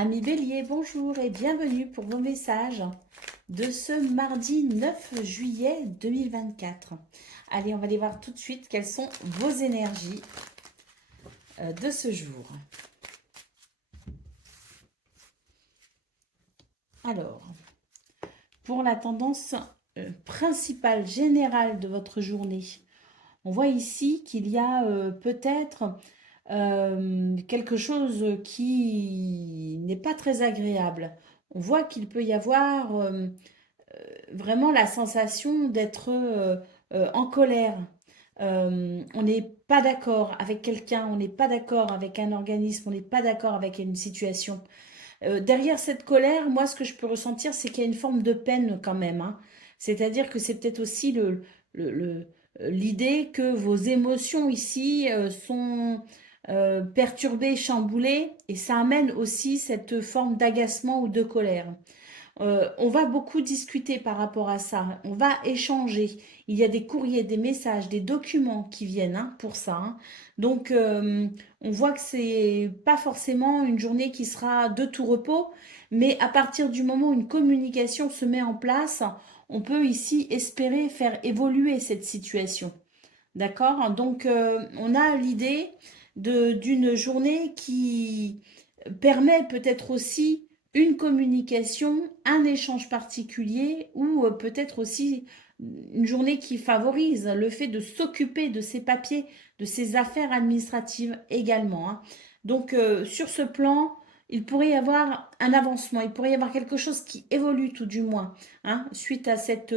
Amis Bélier, bonjour et bienvenue pour vos messages de ce mardi 9 juillet 2024. Allez, on va aller voir tout de suite quelles sont vos énergies de ce jour. Alors, pour la tendance principale, générale de votre journée, on voit ici qu'il y a peut-être quelque chose qui n'est pas très agréable. On voit qu'il peut y avoir vraiment la sensation d'être en colère. On n'est pas d'accord avec quelqu'un, on n'est pas d'accord avec un organisme, on n'est pas d'accord avec une situation. Derrière cette colère, moi, ce que je peux ressentir, c'est qu'il y a une forme de peine quand même, hein. C'est-à-dire que c'est peut-être aussi l'idée que vos émotions ici sont perturbées, chamboulées, et ça amène aussi cette forme d'agacement ou de colère. On va beaucoup discuter par rapport à ça. On va échanger. Il y a des courriers, des messages, des documents qui viennent pour ça, hein. Donc, on voit que c'est pas forcément une journée qui sera de tout repos, mais à partir du moment où une communication se met en place, on peut ici espérer faire évoluer cette situation. D'accord? Donc, on a l'idée d'une journée qui permet peut-être aussi une communication, un échange particulier ou peut-être aussi une journée qui favorise le fait de s'occuper de ses papiers, de ses affaires administratives également, hein. Donc, sur ce plan, il pourrait y avoir un avancement, il pourrait y avoir quelque chose qui évolue tout du moins, hein, suite à cette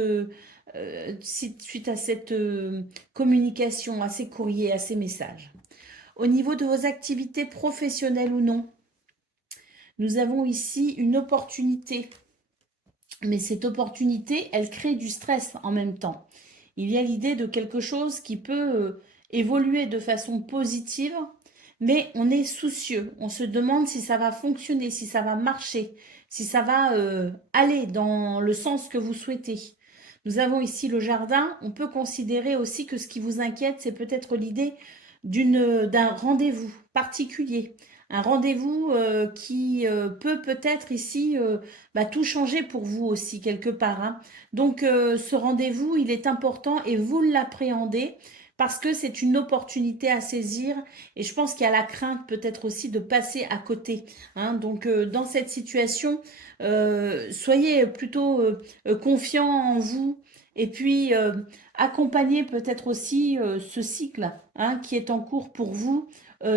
communication, à ces courriers, à ces messages. Au niveau de vos activités professionnelles ou non, nous avons ici une opportunité. Mais cette opportunité, elle crée du stress en même temps. Il y a l'idée de quelque chose qui peut évoluer de façon positive, mais on est soucieux. On se demande si ça va fonctionner, si ça va marcher, si ça va aller dans le sens que vous souhaitez. Nous avons ici le jardin. On peut considérer aussi que ce qui vous inquiète, c'est peut-être l'idée d'un rendez-vous particulier. Un rendez-vous qui peut peut-être ici tout changer pour vous aussi quelque part, hein. Donc ce rendez-vous, il est important et vous l'appréhendez parce que c'est une opportunité à saisir et je pense qu'il y a la crainte peut-être aussi de passer à côté, hein. Donc dans cette situation, soyez plutôt confiant en vous et puis accompagnez peut-être aussi ce cycle, hein, qui est en cours pour vous,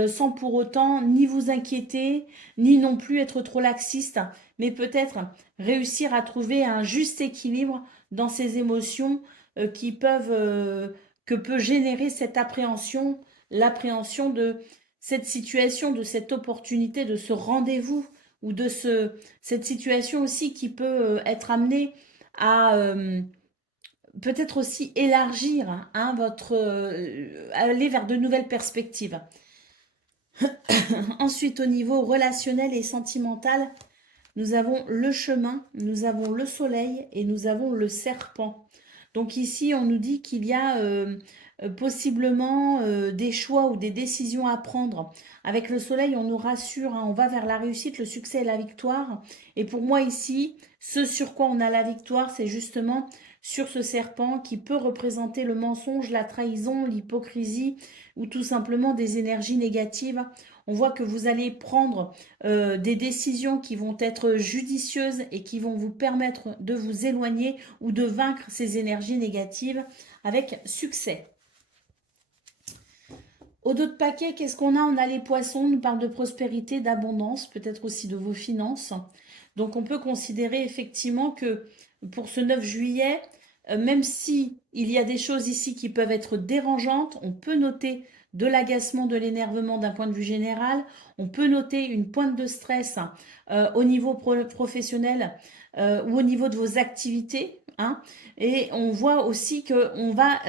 sans pour autant ni vous inquiéter, ni non plus être trop laxiste, mais peut-être réussir à trouver un juste équilibre dans ces émotions que peut générer cette appréhension, l'appréhension de cette situation, de cette opportunité, de ce rendez-vous ou de cette situation aussi qui peut être amenée à peut-être aussi élargir, hein, aller vers de nouvelles perspectives. Ensuite, au niveau relationnel et sentimental, nous avons le chemin, nous avons le soleil et nous avons le serpent. Donc ici, on nous dit qu'il y a possiblement des choix ou des décisions à prendre. Avec le soleil, on nous rassure, hein, on va vers la réussite, le succès et la victoire. Et pour moi ici, ce sur quoi on a la victoire, c'est justement sur ce serpent qui peut représenter le mensonge, la trahison, l'hypocrisie ou tout simplement des énergies négatives. On voit que vous allez prendre des décisions qui vont être judicieuses et qui vont vous permettre de vous éloigner ou de vaincre ces énergies négatives avec succès. Au dos de paquet, qu'est-ce qu'on a? On a les poissons, on nous parle de prospérité, d'abondance, peut-être aussi de vos finances. Donc on peut considérer effectivement que pour ce 9 juillet, même si il y a des choses ici qui peuvent être dérangeantes, on peut noter de l'agacement, de l'énervement d'un point de vue général, on peut noter une pointe de stress au niveau professionnel ou au niveau de vos activités, hein. Et on voit aussi qu'on va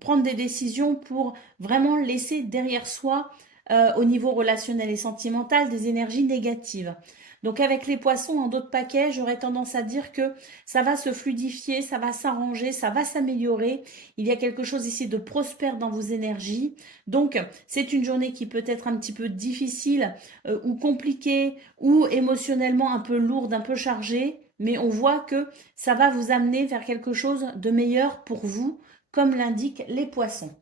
prendre des décisions pour vraiment laisser derrière soi au niveau relationnel et sentimental, des énergies négatives. Donc avec les poissons, en d'autres paquets, j'aurais tendance à dire que ça va se fluidifier, ça va s'arranger, ça va s'améliorer. Il y a quelque chose ici de prospère dans vos énergies. Donc c'est une journée qui peut être un petit peu difficile ou compliquée ou émotionnellement un peu lourde, un peu chargée. Mais on voit que ça va vous amener vers quelque chose de meilleur pour vous, comme l'indiquent les poissons.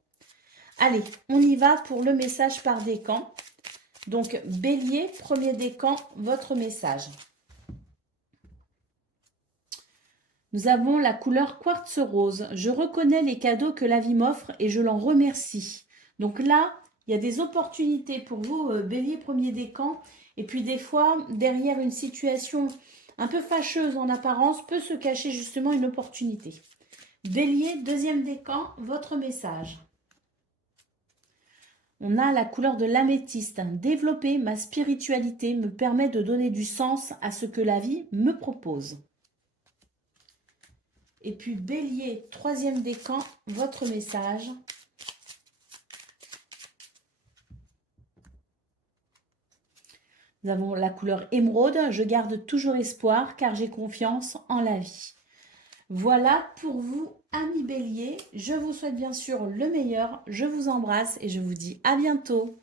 Allez, on y va pour le message par décan. Donc, Bélier, premier décan, votre message. Nous avons la couleur quartz rose. Je reconnais les cadeaux que la vie m'offre et je l'en remercie. Donc là, il y a des opportunités pour vous, Bélier, premier décan. Et puis des fois, derrière une situation un peu fâcheuse en apparence, peut se cacher justement une opportunité. Bélier, deuxième décan, votre message. On a la couleur de l'améthyste. Développer ma spiritualité me permet de donner du sens à ce que la vie me propose. Et puis Bélier, troisième décan, votre message. Nous avons la couleur émeraude. Je garde toujours espoir car j'ai confiance en la vie. Voilà pour vous, amis Bélier. Je vous souhaite bien sûr le meilleur. Je vous embrasse et je vous dis à bientôt.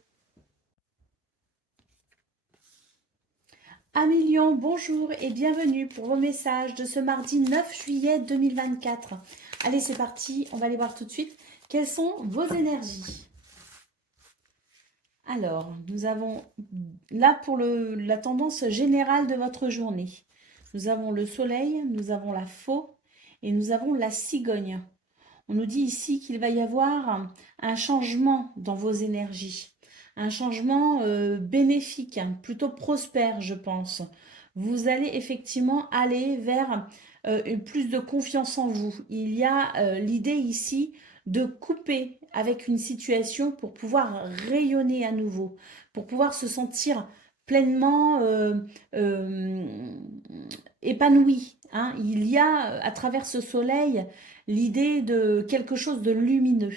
Amis Lion, bonjour et bienvenue pour vos messages de ce mardi 9 juillet 2024. Allez, c'est parti, on va aller voir tout de suite quelles sont vos énergies. Alors, nous avons là pour la tendance générale de votre journée. Nous avons le soleil, nous avons la faux et nous avons la cigogne. On nous dit ici qu'il va y avoir un changement dans vos énergies. Un changement bénéfique, plutôt prospère, je pense. Vous allez effectivement aller vers plus de confiance en vous. Il y a l'idée ici de couper avec une situation pour pouvoir rayonner à nouveau, pour pouvoir se sentir pleinement épanoui. Hein. Il y a à travers ce soleil l'idée de quelque chose de lumineux.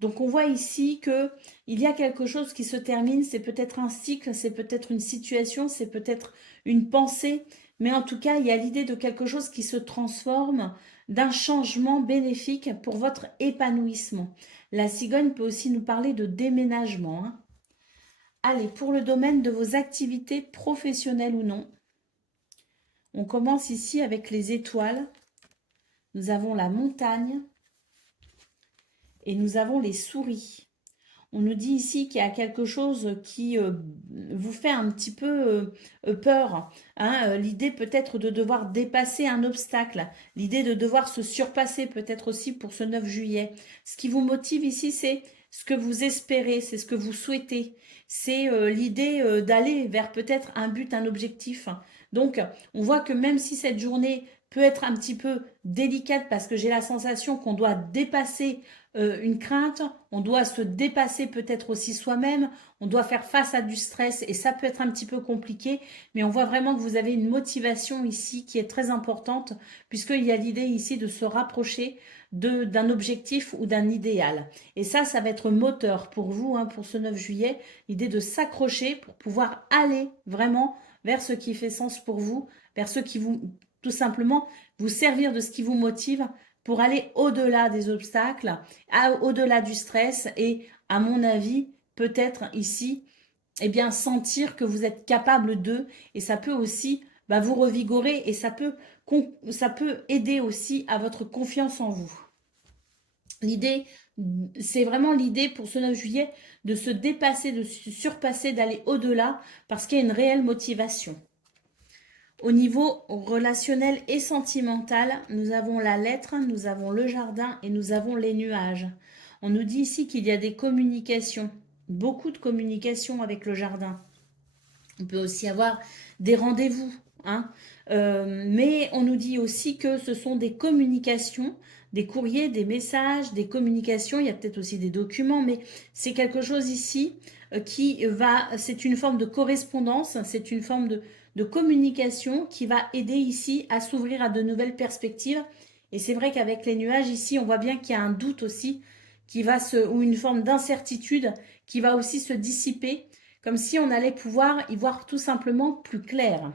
Donc on voit ici que il y a quelque chose qui se termine, c'est peut-être un cycle, c'est peut-être une situation, c'est peut-être une pensée, mais en tout cas, il y a l'idée de quelque chose qui se transforme, d'un changement bénéfique pour votre épanouissement. La cigogne peut aussi nous parler de déménagement. Hein. Allez, pour le domaine de vos activités professionnelles ou non, on commence ici avec les étoiles. Nous avons la montagne et nous avons les souris. On nous dit ici qu'il y a quelque chose qui vous fait un petit peu peur. Hein, l'idée peut-être de devoir dépasser un obstacle. L'idée de devoir se surpasser peut-être aussi pour ce 9 juillet. Ce qui vous motive ici, c'est ce que vous espérez, c'est ce que vous souhaitez. C'est l'idée d'aller vers peut-être un but, un objectif. Donc, on voit que même si cette journée peut être un petit peu délicate parce que j'ai la sensation qu'on doit dépasser une crainte, on doit se dépasser peut-être aussi soi-même, on doit faire face à du stress et ça peut être un petit peu compliqué, mais on voit vraiment que vous avez une motivation ici qui est très importante puisqu'il y a l'idée ici de se rapprocher d'un objectif ou d'un idéal. Et ça va être moteur pour vous, hein, pour ce 9 juillet, l'idée de s'accrocher pour pouvoir aller vraiment vers ce qui fait sens pour vous, vers ce qui vous, tout simplement, vous servir de ce qui vous motive pour aller au-delà des obstacles, au-delà du stress et, à mon avis, peut-être ici, eh bien, sentir que vous êtes capable d'eux et ça peut aussi vous revigorer et ça peut aider aussi à votre confiance en vous. L'idée, c'est vraiment l'idée pour ce 9 juillet de se dépasser, de se surpasser, d'aller au-delà parce qu'il y a une réelle motivation. Au niveau relationnel et sentimental, nous avons la lettre, nous avons le jardin et nous avons les nuages. On nous dit ici qu'il y a des communications, beaucoup de communications avec le jardin. On peut aussi avoir des rendez-vous, hein. Mais on nous dit aussi que ce sont des communications, des courriers, des messages, des communications. Il y a peut-être aussi des documents, mais c'est quelque chose ici c'est une forme de correspondance, c'est une forme de communication qui va aider ici à s'ouvrir à de nouvelles perspectives. Et c'est vrai qu'avec les nuages ici, on voit bien qu'il y a un doute aussi ou une forme d'incertitude qui va aussi se dissiper, comme si on allait pouvoir y voir tout simplement plus clair.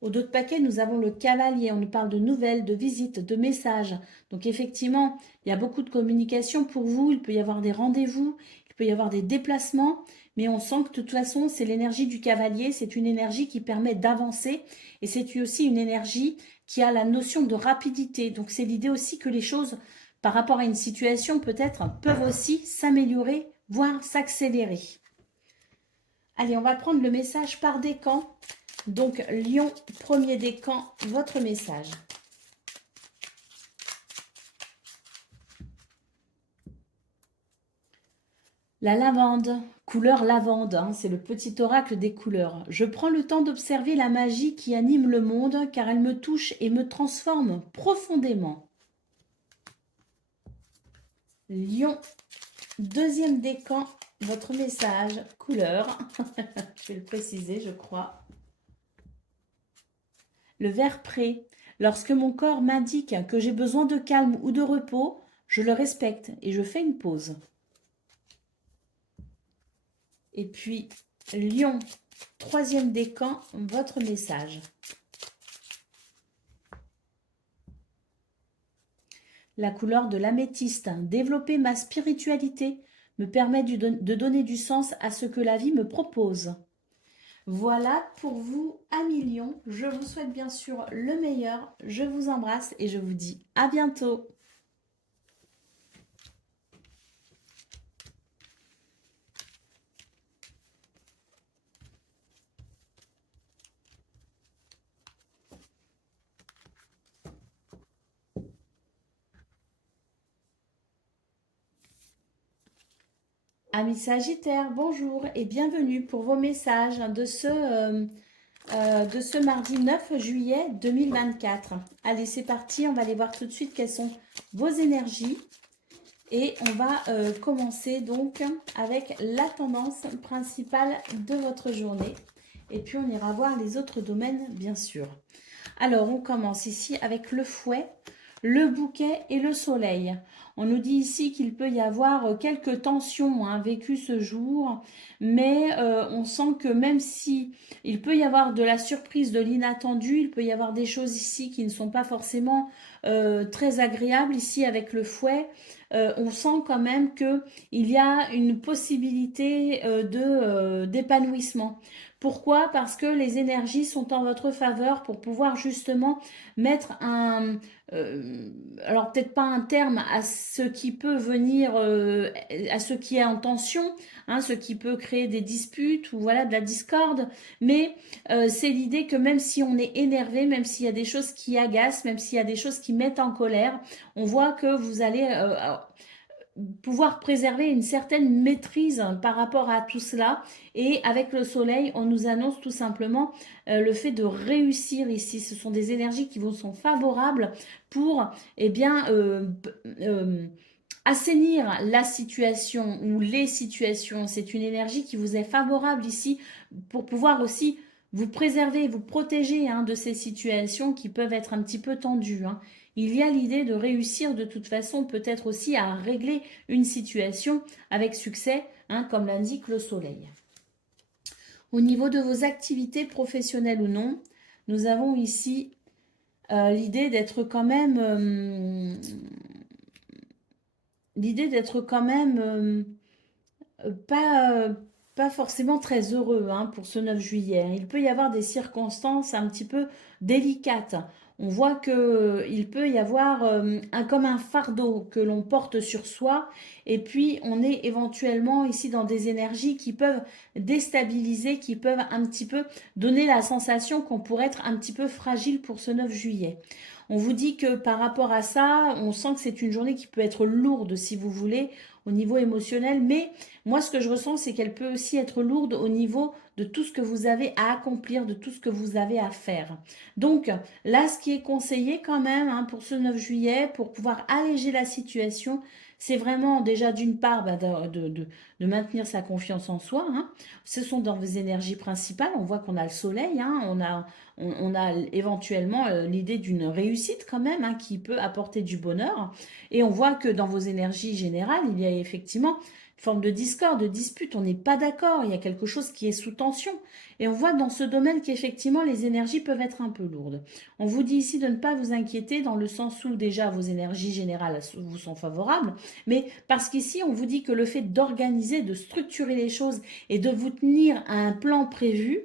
Au dos de paquet, nous avons le cavalier. On nous parle de nouvelles, de visites, de messages. Donc effectivement, il y a beaucoup de communication pour vous. Il peut y avoir des rendez-vous, il peut y avoir des déplacements. Mais on sent que de toute façon, c'est l'énergie du cavalier. C'est une énergie qui permet d'avancer. Et c'est aussi une énergie qui a la notion de rapidité. Donc c'est l'idée aussi que les choses, par rapport à une situation, peut-être, peuvent aussi s'améliorer, voire s'accélérer. Allez, on va prendre le message par décan. Donc, Lion, premier décan, votre message. La lavande, couleur lavande, hein, c'est le petit oracle des couleurs. Je prends le temps d'observer la magie qui anime le monde car elle me touche et me transforme profondément. Lion, deuxième décan, votre message, couleur. Je vais le préciser, je crois. Le vert prêt. Lorsque mon corps m'indique que j'ai besoin de calme ou de repos, je le respecte et je fais une pause. Et puis, Lion, troisième décan, votre message. La couleur de l'améthyste. Développer ma spiritualité me permet de donner du sens à ce que la vie me propose. Voilà pour vous, amis Lion. Je vous souhaite bien sûr le meilleur. Je vous embrasse et je vous dis à bientôt. Amis Sagittaires, bonjour et bienvenue pour vos messages de ce mardi 9 juillet 2024. Allez, c'est parti, on va aller voir tout de suite quelles sont vos énergies. Et on va commencer donc avec la tendance principale de votre journée. Et puis on ira voir les autres domaines, bien sûr. Alors, on commence ici avec le fouet, le bouquet et le soleil. On nous dit ici qu'il peut y avoir quelques tensions vécues ce jour, mais on sent que même si il peut y avoir de la surprise, de l'inattendu, il peut y avoir des choses ici qui ne sont pas forcément très agréables. Ici, avec le fouet, on sent quand même qu'il y a une possibilité d'épanouissement. Pourquoi? Parce que les énergies sont en votre faveur pour pouvoir justement mettre alors peut-être pas un terme à ce qui peut venir, à ce qui est en tension, hein, ce qui peut créer des disputes ou voilà de la discorde, mais c'est l'idée que même si on est énervé, même s'il y a des choses qui agacent, même s'il y a des choses qui mettent en colère, on voit que vous allez pouvoir préserver une certaine maîtrise par rapport à tout cela. Et avec le soleil, on nous annonce tout simplement le fait de réussir ici. Ce sont des énergies qui vous sont favorables pour assainir la situation ou les situations. C'est une énergie qui vous est favorable ici pour pouvoir aussi vous préserver, vous protéger de ces situations qui peuvent être un petit peu tendues. Il y a l'idée de réussir de toute façon peut-être aussi à régler une situation avec succès, comme l'indique le soleil. Au niveau de vos activités professionnelles ou non, nous avons ici l'idée d'être quand même... pas forcément très heureux pour ce 9 juillet. Il peut y avoir des circonstances un petit peu délicates. On voit qu'il peut y avoir comme un fardeau que l'on porte sur soi et puis on est éventuellement ici dans des énergies qui peuvent déstabiliser, qui peuvent un petit peu donner la sensation qu'on pourrait être un petit peu fragile pour ce 9 juillet. On vous dit que par rapport à ça, on sent que c'est une journée qui peut être lourde si vous voulez au niveau émotionnel, mais moi ce que je ressens c'est qu'elle peut aussi être lourde au niveau de tout ce que vous avez à accomplir, de tout ce que vous avez à faire. Donc là ce qui est conseillé quand même pour ce 9 juillet, pour pouvoir alléger la situation, c'est vraiment déjà d'une part de maintenir sa confiance en soi. Ce sont dans vos énergies principales, on voit qu'on a le soleil, on a éventuellement l'idée d'une réussite quand même qui peut apporter du bonheur. Et on voit que dans vos énergies générales, il y a effectivement forme de discorde, de dispute, on n'est pas d'accord, il y a quelque chose qui est sous tension. Et on voit dans ce domaine qu'effectivement les énergies peuvent être un peu lourdes. On vous dit ici de ne pas vous inquiéter dans le sens où déjà vos énergies générales vous sont favorables, mais parce qu'ici on vous dit que le fait d'organiser, de structurer les choses et de vous tenir à un plan prévu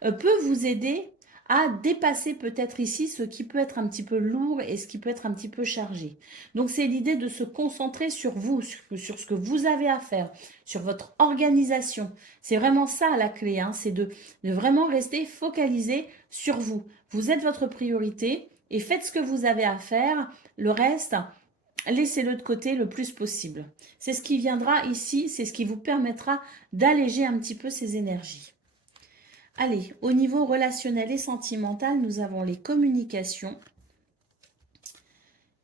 peut vous aider à dépasser peut-être ici ce qui peut être un petit peu lourd et ce qui peut être un petit peu chargé. Donc c'est l'idée de se concentrer sur vous, sur ce que vous avez à faire, sur votre organisation. C'est vraiment ça la clé, hein, c'est de vraiment rester focalisé sur vous. Vous êtes votre priorité et faites ce que vous avez à faire. Le reste, laissez-le de côté le plus possible. C'est ce qui viendra ici, c'est ce qui vous permettra d'alléger un petit peu ces énergies. Allez, au niveau relationnel et sentimental, nous avons les communications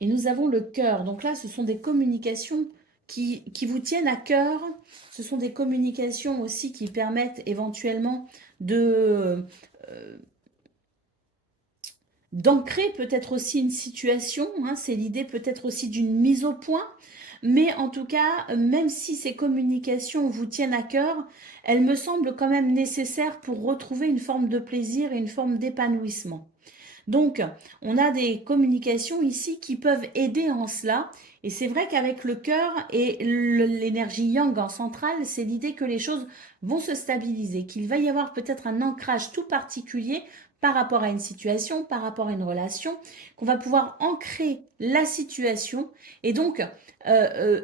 et nous avons le cœur. Donc là, ce sont des communications qui vous tiennent à cœur. Ce sont des communications aussi qui permettent éventuellement d'ancrer peut-être aussi une situation. Hein, c'est l'idée peut-être aussi d'une mise au point. Mais en tout cas, même si ces communications vous tiennent à cœur, elles me semblent quand même nécessaires pour retrouver une forme de plaisir et une forme d'épanouissement. Donc, on a des communications ici qui peuvent aider en cela. Et c'est vrai qu'avec le cœur et l'énergie yang en centrale, c'est l'idée que les choses vont se stabiliser, qu'il va y avoir peut-être un ancrage tout particulier par rapport à une situation, par rapport à une relation, qu'on va pouvoir ancrer la situation et donc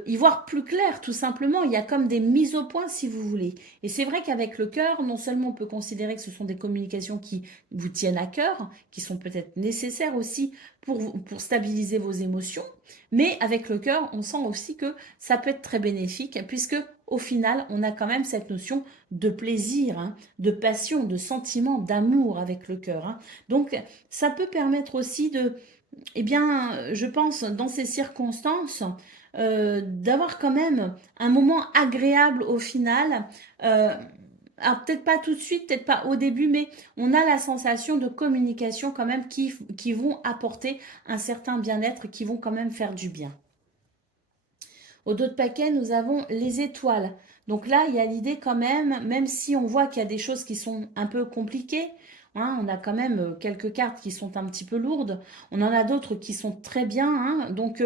y voir plus clair tout simplement. Il y a comme des mises au point si vous voulez. Et c'est vrai qu'avec le cœur, non seulement on peut considérer que ce sont des communications qui vous tiennent à cœur, qui sont peut-être nécessaires aussi pour stabiliser vos émotions, mais avec le cœur, on sent aussi que ça peut être très bénéfique puisque au final, on a quand même cette notion de plaisir, hein, de passion, de sentiment, d'amour avec le cœur. Hein. Donc, ça peut permettre aussi de, eh bien, je pense, dans ces circonstances, d'avoir quand même un moment agréable au final. Alors peut-être pas tout de suite, peut-être pas au début, mais on a la sensation de communication quand même qui vont apporter un certain bien-être, qui vont quand même faire du bien. Au dos de paquet, nous avons les étoiles. Donc là, il y a l'idée quand même si on voit qu'il y a des choses qui sont un peu compliquées, hein, on a quand même quelques cartes qui sont un petit peu lourdes, on en a d'autres qui sont très bien. Hein, donc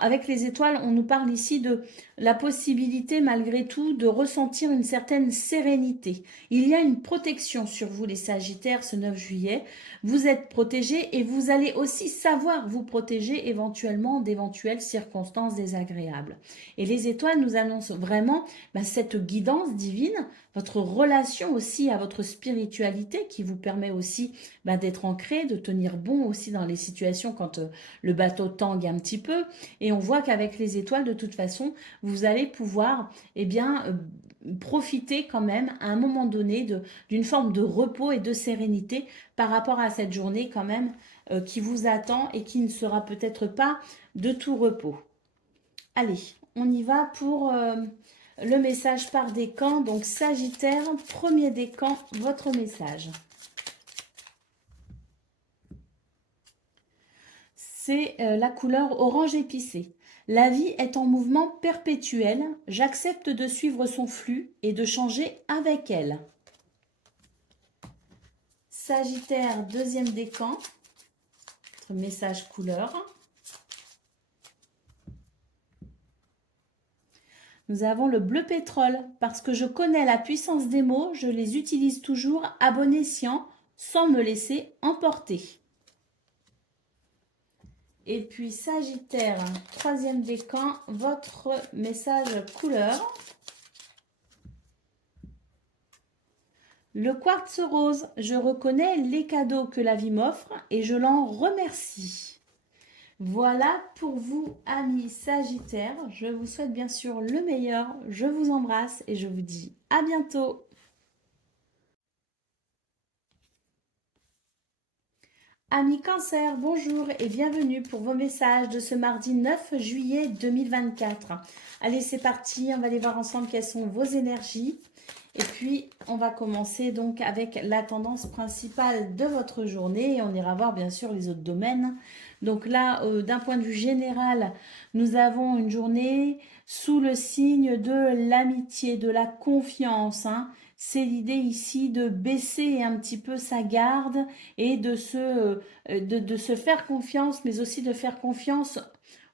avec les étoiles, on nous parle ici de la possibilité malgré tout de ressentir une certaine sérénité. Il y a une protection sur vous les Sagittaires ce 9 juillet. Vous êtes protégés et vous allez aussi savoir vous protéger éventuellement d'éventuelles circonstances désagréables. Et les étoiles nous annoncent vraiment cette guidance divine, votre relation aussi à votre spiritualité qui vous permet aussi d'être ancré, de tenir bon aussi dans les situations quand le bateau tangue un petit peu. Et on voit qu'avec les étoiles, de toute façon, vous allez pouvoir profiter quand même à un moment donné d'une forme de repos et de sérénité par rapport à cette journée quand même qui vous attend et qui ne sera peut-être pas de tout repos. Allez, on y va pour le message par décan. Donc Sagittaire, premier décan, votre message. C'est la couleur orange épicé. La vie est en mouvement perpétuel. J'accepte de suivre son flux et de changer avec elle. Sagittaire, deuxième décan. Votre message couleur. Nous avons le bleu pétrole. Parce que je connais la puissance des mots, je les utilise toujours à bon escient, sans me laisser emporter. Et puis Sagittaire, troisième décan, votre message couleur. Le quartz rose, je reconnais les cadeaux que la vie m'offre et je l'en remercie. Voilà pour vous, amis Sagittaires. Je vous souhaite bien sûr le meilleur. Je vous embrasse et je vous dis à bientôt. Amis Cancer, bonjour et bienvenue pour vos messages de ce mardi 9 juillet 2024. Allez, c'est parti, on va aller voir ensemble quelles sont vos énergies. Et puis, on va commencer donc avec la tendance principale de votre journée. Et on ira voir bien sûr les autres domaines. Donc là, d'un point de vue général, nous avons une journée sous le signe de l'amitié, de la confiance, hein. C'est l'idée ici de baisser un petit peu sa garde et de se faire confiance, mais aussi de faire confiance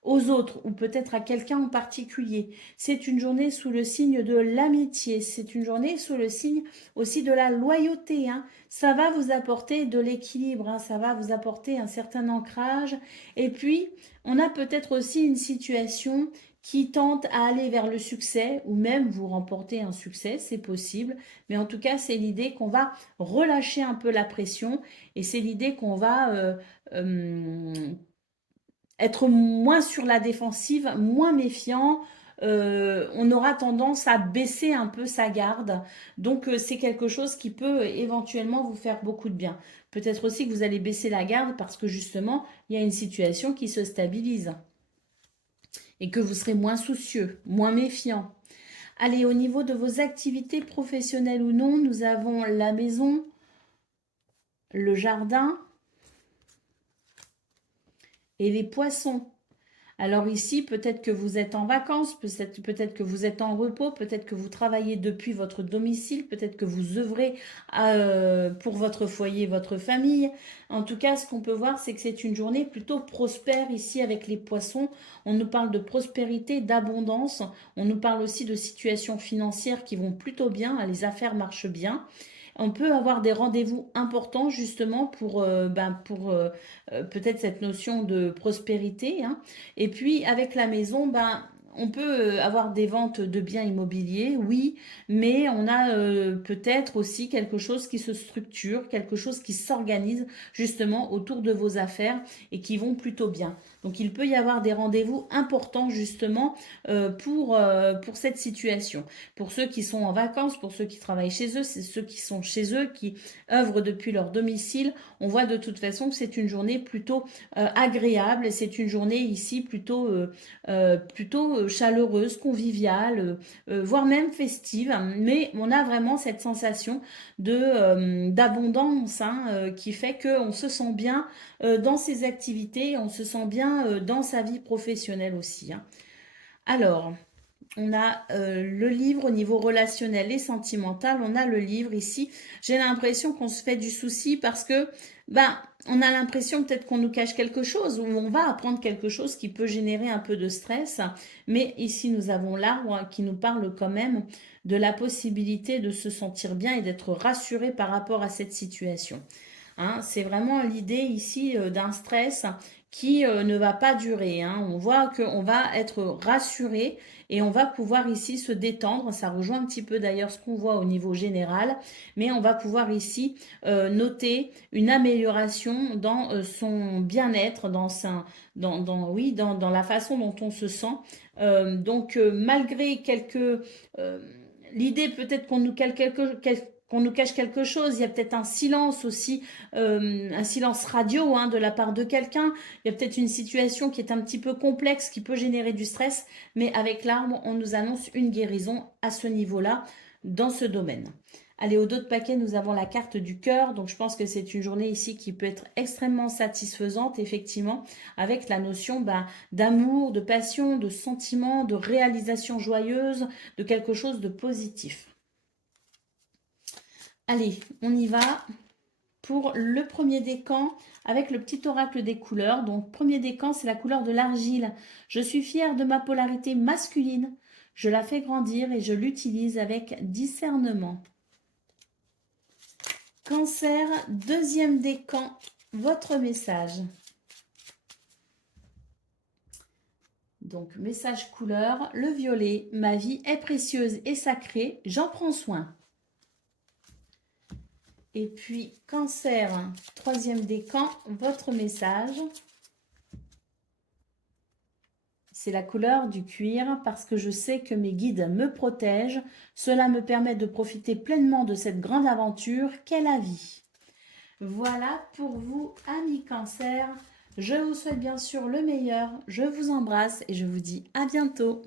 aux autres ou peut-être à quelqu'un en particulier. C'est une journée sous le signe de l'amitié, c'est une journée sous le signe aussi de la loyauté, hein. Ça va vous apporter de l'équilibre, hein, ça va vous apporter un certain ancrage. Et puis, on a peut-être aussi une situation qui tente à aller vers le succès ou même vous remporter un succès, c'est possible. Mais en tout cas, c'est l'idée qu'on va relâcher un peu la pression et c'est l'idée qu'on va euh, être moins sur la défensive, moins méfiant. On aura tendance à baisser un peu sa garde. Donc, c'est quelque chose qui peut éventuellement vous faire beaucoup de bien. Peut-être aussi que vous allez baisser la garde parce que justement, il y a une situation qui se stabilise et que vous serez moins soucieux, moins méfiant. Allez, au niveau de vos activités professionnelles ou non, nous avons la maison, le jardin et les poissons. Alors ici, peut-être que vous êtes en vacances, peut-être que vous êtes en repos, peut-être que vous travaillez depuis votre domicile, peut-être que vous œuvrez pour votre foyer, votre famille. En tout cas, ce qu'on peut voir, c'est que c'est une journée plutôt prospère ici avec les poissons. On nous parle de prospérité, d'abondance. On nous parle aussi de situations financières qui vont plutôt bien, les affaires marchent bien. On peut avoir des rendez-vous importants justement pour peut-être cette notion de prospérité, hein. Et puis avec la maison, on peut avoir des ventes de biens immobiliers, oui, mais on a peut-être aussi quelque chose qui se structure, quelque chose qui s'organise justement autour de vos affaires et qui vont plutôt bien. Donc il peut y avoir des rendez-vous importants justement pour cette situation. Pour ceux qui sont en vacances, pour ceux qui travaillent chez eux, c'est ceux qui sont chez eux, qui œuvrent depuis leur domicile. On voit de toute façon que c'est une journée plutôt agréable. C'est une journée ici plutôt chaleureuse, conviviale, voire même festive. Mais on a vraiment cette sensation d'abondance, hein, qui fait qu'on se sent bien dans ses activités, on se sent bien dans sa vie professionnelle aussi, hein. Alors, on a le livre au niveau relationnel et sentimental. On a le livre ici. J'ai l'impression qu'on se fait du souci parce que, on a l'impression peut-être qu'on nous cache quelque chose ou on va apprendre quelque chose qui peut générer un peu de stress. Mais ici, nous avons l'arbre qui nous parle quand même de la possibilité de se sentir bien et d'être rassuré par rapport à cette situation, hein. C'est vraiment l'idée ici d'un stress qui ne va pas durer, hein. On voit qu'on va être rassuré et on va pouvoir ici se détendre. Ça rejoint un petit peu d'ailleurs ce qu'on voit au niveau général, mais on va pouvoir ici noter une amélioration dans son bien-être, dans la façon dont on se sent. Malgré euh, l'idée peut-être qu'on nous cache quelque chose, il y a peut-être un silence aussi, un silence radio, hein, de la part de quelqu'un. Il y a peut-être une situation qui est un petit peu complexe, qui peut générer du stress, mais avec l'arbre, on nous annonce une guérison à ce niveau-là, dans ce domaine. Allez, au dos de paquet, nous avons la carte du cœur. Donc, je pense que c'est une journée ici qui peut être extrêmement satisfaisante, effectivement, avec la notion d'amour, de passion, de sentiment, de réalisation joyeuse, de quelque chose de positif. Allez, on y va pour le premier décan avec le petit oracle des couleurs. Donc, premier décan, c'est la couleur de l'argile. Je suis fière de ma polarité masculine. Je la fais grandir et je l'utilise avec discernement. Cancer, deuxième décan, votre message. Donc, message couleur, le violet. Ma vie est précieuse et sacrée, j'en prends soin. Et puis, Cancer, troisième décan, votre message. C'est la couleur du cuir parce que je sais que mes guides me protègent. Cela me permet de profiter pleinement de cette grande aventure qu'est la vie. Voilà pour vous, amis Cancer. Je vous souhaite bien sûr le meilleur. Je vous embrasse et je vous dis à bientôt.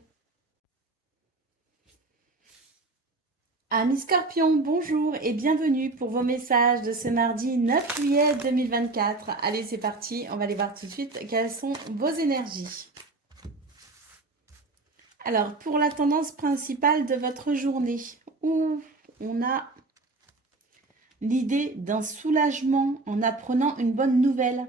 Amis Scorpion, bonjour et bienvenue pour vos messages de ce mardi 9 juillet 2024. Allez, c'est parti, on va aller voir tout de suite quelles sont vos énergies. Alors, pour la tendance principale de votre journée, où on a l'idée d'un soulagement en apprenant une bonne nouvelle.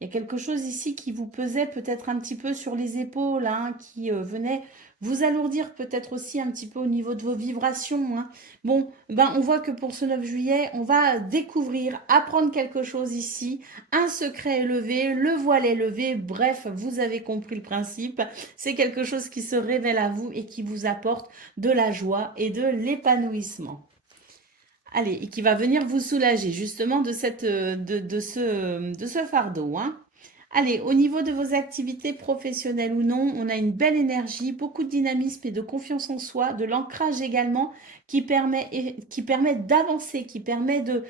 Il y a quelque chose ici qui vous pesait peut-être un petit peu sur les épaules, hein, qui venait vous alourdir peut-être aussi un petit peu au niveau de vos vibrations. Hein. Bon, ben on voit que pour ce 9 juillet, on va découvrir, apprendre quelque chose ici. Un secret est levé, le voile est levé. Bref, vous avez compris le principe. C'est quelque chose qui se révèle à vous et qui vous apporte de la joie et de l'épanouissement. Allez, et qui va venir vous soulager justement de ce fardeau. Hein. Allez, au niveau de vos activités professionnelles ou non, on a une belle énergie, beaucoup de dynamisme et de confiance en soi, de l'ancrage également qui permet d'avancer, qui permet de...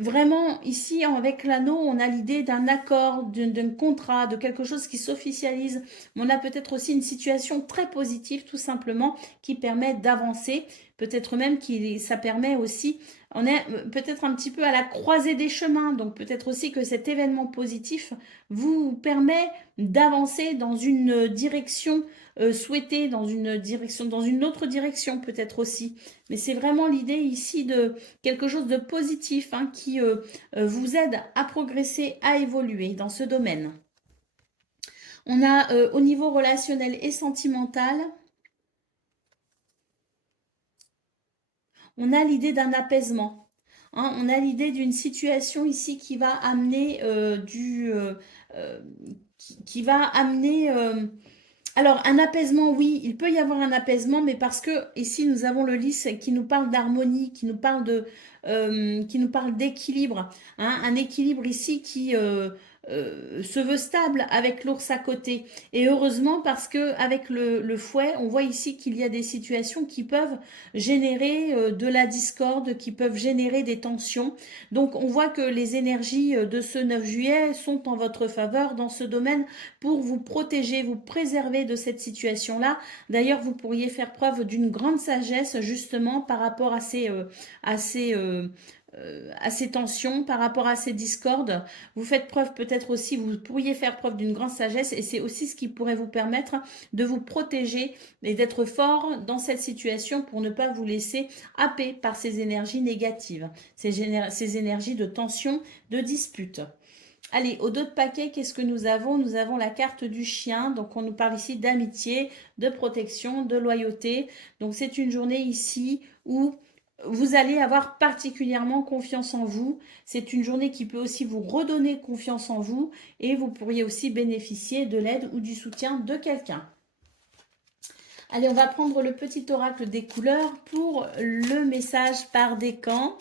Vraiment, ici, avec l'anneau, on a l'idée d'un accord, d'un contrat, de quelque chose qui s'officialise. On a peut-être aussi une situation très positive, tout simplement, qui permet d'avancer. Peut-être même que ça permet aussi, on est peut-être un petit peu à la croisée des chemins, donc peut-être aussi que cet événement positif vous permet d'avancer dans une direction souhaitée, dans une autre direction peut-être aussi. Mais c'est vraiment l'idée ici de quelque chose de positif hein, qui vous aide à progresser, à évoluer dans ce domaine. On a au niveau relationnel et sentimental, on a l'idée d'un apaisement. Hein, on a l'idée d'une situation ici qui va amener euh, qui va amener alors, un apaisement, oui, il peut y avoir un apaisement, mais parce que ici nous avons le lys qui nous parle d'harmonie, qui nous parle d'équilibre, hein, un équilibre ici qui se veut stable avec l'ours à côté. Et heureusement parce que avec le fouet, on voit ici qu'il y a des situations qui peuvent générer de la discorde, qui peuvent générer des tensions. Donc, on voit que les énergies de ce 9 juillet sont en votre faveur dans ce domaine pour vous protéger, vous préserver de cette situation-là. D'ailleurs, vous pourriez faire preuve d'une grande sagesse justement par rapport à ces, euh, à ces tensions, par rapport à ces discordes. Vous faites preuve peut-être aussi, vous pourriez faire preuve d'une grande sagesse et c'est aussi ce qui pourrait vous permettre de vous protéger et d'être fort dans cette situation pour ne pas vous laisser happer par ces énergies négatives, ces énergies de tension, de dispute. Allez, au dos de paquet, qu'est-ce que nous avons? Nous avons la carte du chien. Donc, on nous parle ici d'amitié, de protection, de loyauté. Donc, c'est une journée ici où vous allez avoir particulièrement confiance en vous. C'est une journée qui peut aussi vous redonner confiance en vous et vous pourriez aussi bénéficier de l'aide ou du soutien de quelqu'un. Allez, on va prendre le petit oracle des couleurs pour le message par décan.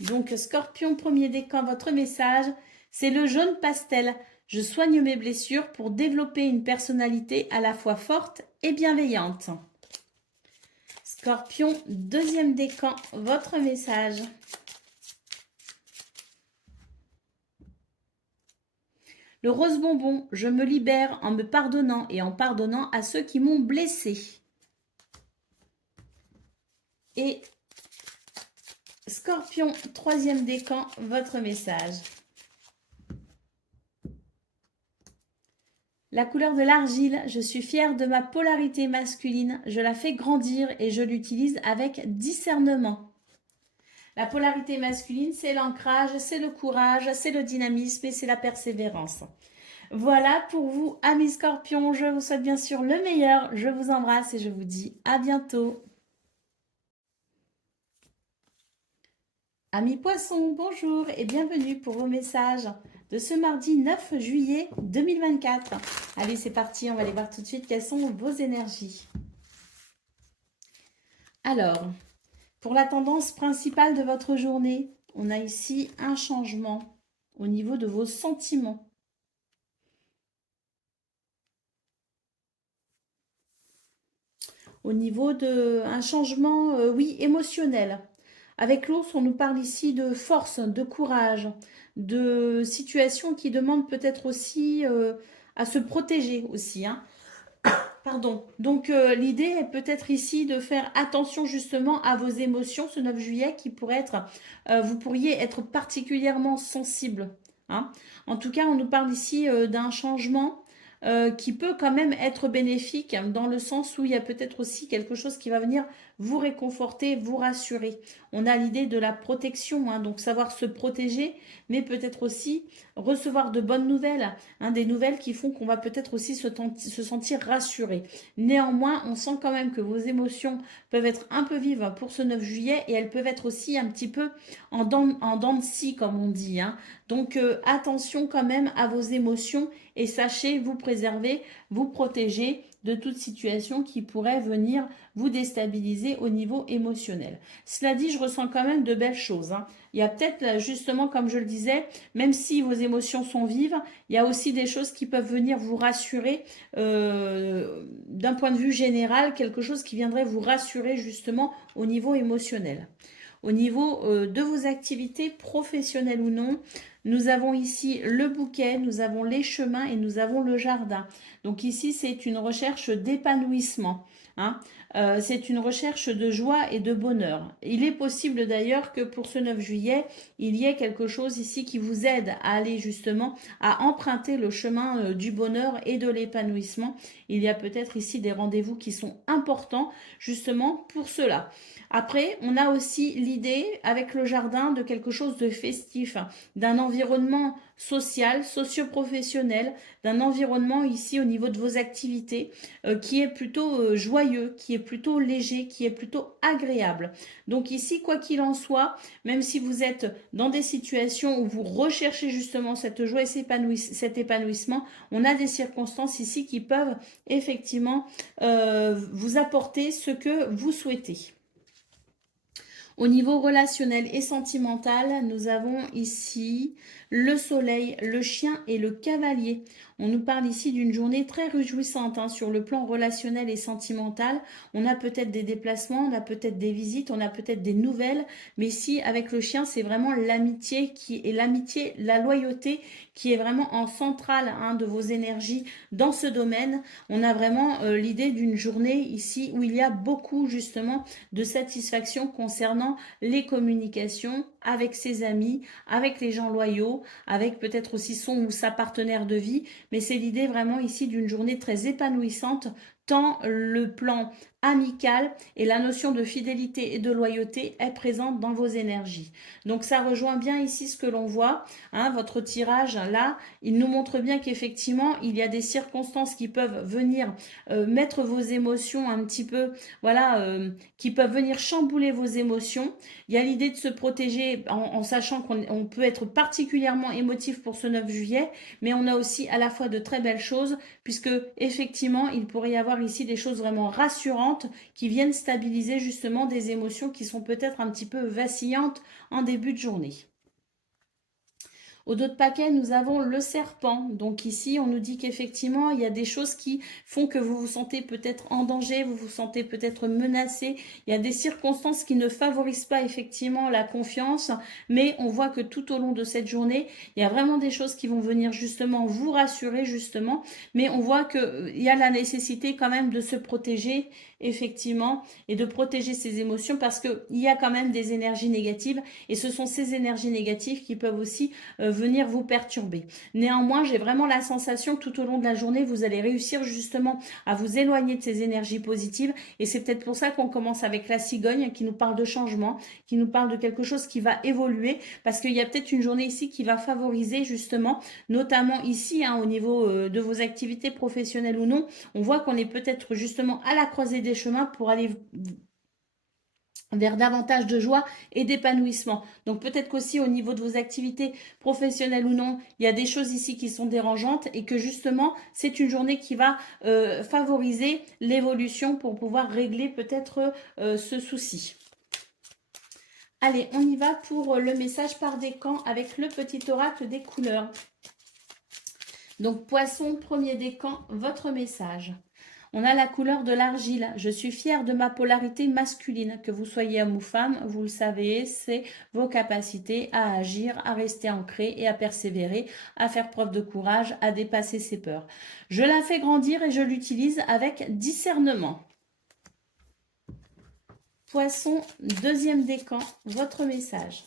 Donc, Scorpion, premier décan, votre message, c'est le jaune pastel. Je soigne mes blessures pour développer une personnalité à la fois forte et bienveillante. Scorpion, deuxième décan, votre message. Le rose bonbon, je me libère en me pardonnant et en pardonnant à ceux qui m'ont blessé. Et Scorpion, troisième décan, votre message. La couleur de l'argile, je suis fière de ma polarité masculine, je la fais grandir et je l'utilise avec discernement. La polarité masculine, c'est l'ancrage, c'est le courage, c'est le dynamisme et c'est la persévérance. Voilà pour vous, amis scorpions, je vous souhaite bien sûr le meilleur, je vous embrasse et je vous dis à bientôt. Amis poissons, bonjour et bienvenue pour vos messages de ce mardi 9 juillet 2024. Allez, c'est parti, on va aller voir tout de suite quelles sont vos énergies. Alors, pour la tendance principale de votre journée, on a ici un changement au niveau de vos sentiments. Au niveau de un changement, oui, émotionnel. Avec l'ours, on nous parle ici de force, de courage, de situations qui demandent peut-être aussi à se protéger aussi, hein. Pardon. Donc l'idée est peut-être ici de faire attention justement à vos émotions ce 9 juillet qui pourrait être, vous pourriez être particulièrement sensible, hein. En tout cas, on nous parle ici d'un changement qui peut quand même être bénéfique dans le sens où il y a peut-être aussi quelque chose qui va venir vous réconforter, vous rassurer. On a l'idée de la protection, hein, donc savoir se protéger, mais peut-être aussi recevoir de bonnes nouvelles, hein, des nouvelles qui font qu'on va peut-être aussi se sentir rassuré. Néanmoins, on sent quand même que vos émotions peuvent être un peu vives pour ce 9 juillet et elles peuvent être aussi un petit peu en dents de scie, comme on dit, hein. Donc attention quand même à vos émotions et sachez vous préserver, vous protéger de toute situation qui pourrait venir vous déstabiliser au niveau émotionnel. Cela dit, je ressens quand même de belles choses, hein. Il y a peut-être justement, comme je le disais, même si vos émotions sont vives, il y a aussi des choses qui peuvent venir vous rassurer d'un point de vue général, quelque chose qui viendrait vous rassurer justement au niveau émotionnel. Au niveau de vos activités professionnelles ou non, nous avons ici le bouquet, nous avons les chemins et nous avons le jardin. Donc ici, c'est une recherche d'épanouissement, hein. C'est une recherche de joie et de bonheur. Il est possible d'ailleurs que pour ce 9 juillet, il y ait quelque chose ici qui vous aide à aller justement à emprunter le chemin du bonheur et de l'épanouissement. Il y a peut-être ici des rendez-vous qui sont importants justement pour cela. Après, on a aussi l'idée avec le jardin de quelque chose de festif, d'un environnement social, socio-professionnel, d'un environnement ici au niveau de vos activités qui est plutôt joyeux, qui est plutôt léger, qui est plutôt agréable. Donc ici, quoi qu'il en soit, même si vous êtes dans des situations où vous recherchez justement cette joie et cet épanouissement, on a des circonstances ici qui peuvent effectivement vous apporter ce que vous souhaitez. Au niveau relationnel et sentimental, nous avons ici le soleil, le chien et le cavalier. On nous parle ici d'une journée très réjouissante hein, sur le plan relationnel et sentimental. On a peut-être des déplacements, on a peut-être des visites, on a peut-être des nouvelles. Mais ici, avec le chien, c'est vraiment l'amitié qui est l'amitié, la loyauté qui est vraiment en centrale hein, de vos énergies dans ce domaine. On a vraiment l'idée d'une journée ici où il y a beaucoup justement de satisfaction concernant les communications avec ses amis, avec les gens loyaux, avec peut-être aussi son ou sa partenaire de vie. Mais c'est l'idée vraiment ici d'une journée très épanouissante, tant le plan amical et la notion de fidélité et de loyauté est présente dans vos énergies. Donc ça rejoint bien ici ce que l'on voit, hein, votre tirage là, il nous montre bien qu'effectivement il y a des circonstances qui peuvent venir mettre vos émotions un petit peu, voilà, qui peuvent venir chambouler vos émotions. Il y a l'idée de se protéger en sachant qu'on peut être particulièrement émotif pour ce 9 juillet, mais on a aussi à la fois de très belles choses, puisque effectivement, il pourrait y avoir ici des choses vraiment rassurantes qui viennent stabiliser justement des émotions qui sont peut-être un petit peu vacillantes en début de journée. Au dos de paquet, nous avons le serpent. Donc ici, on nous dit qu'effectivement, il y a des choses qui font que vous vous sentez peut-être en danger, vous vous sentez peut-être menacé. Il y a des circonstances qui ne favorisent pas effectivement la confiance, mais on voit que tout au long de cette journée, il y a vraiment des choses qui vont venir justement vous rassurer justement, mais on voit qu'il y a la nécessité quand même de se protéger effectivement et de protéger ses émotions parce qu'il y a quand même des énergies négatives et ce sont ces énergies négatives qui peuvent aussi venir vous perturber. Néanmoins, j'ai vraiment la sensation que tout au long de la journée, vous allez réussir justement à vous éloigner de ces énergies positives et c'est peut-être pour ça qu'on commence avec la cigogne qui nous parle de changement, qui nous parle de quelque chose qui va évoluer parce qu'il y a peut-être une journée ici qui va favoriser justement, notamment ici hein, au niveau de vos activités professionnelles ou non, on voit qu'on est peut-être justement à la croisée des chemins pour aller vers davantage de joie et d'épanouissement. Donc peut-être qu'aussi au niveau de vos activités professionnelles ou non, il y a des choses ici qui sont dérangeantes et que justement c'est une journée qui va favoriser l'évolution pour pouvoir régler peut-être ce souci. Allez, on y va pour le message par décan avec le petit oracle des couleurs. Donc Poisson, premier décan, votre message. On a la couleur de l'argile. Je suis fière de ma polarité masculine. Que vous soyez homme ou femme, vous le savez, c'est vos capacités à agir, à rester ancré et à persévérer, à faire preuve de courage, à dépasser ses peurs. Je la fais grandir et je l'utilise avec discernement. Poisson, deuxième décan, votre message.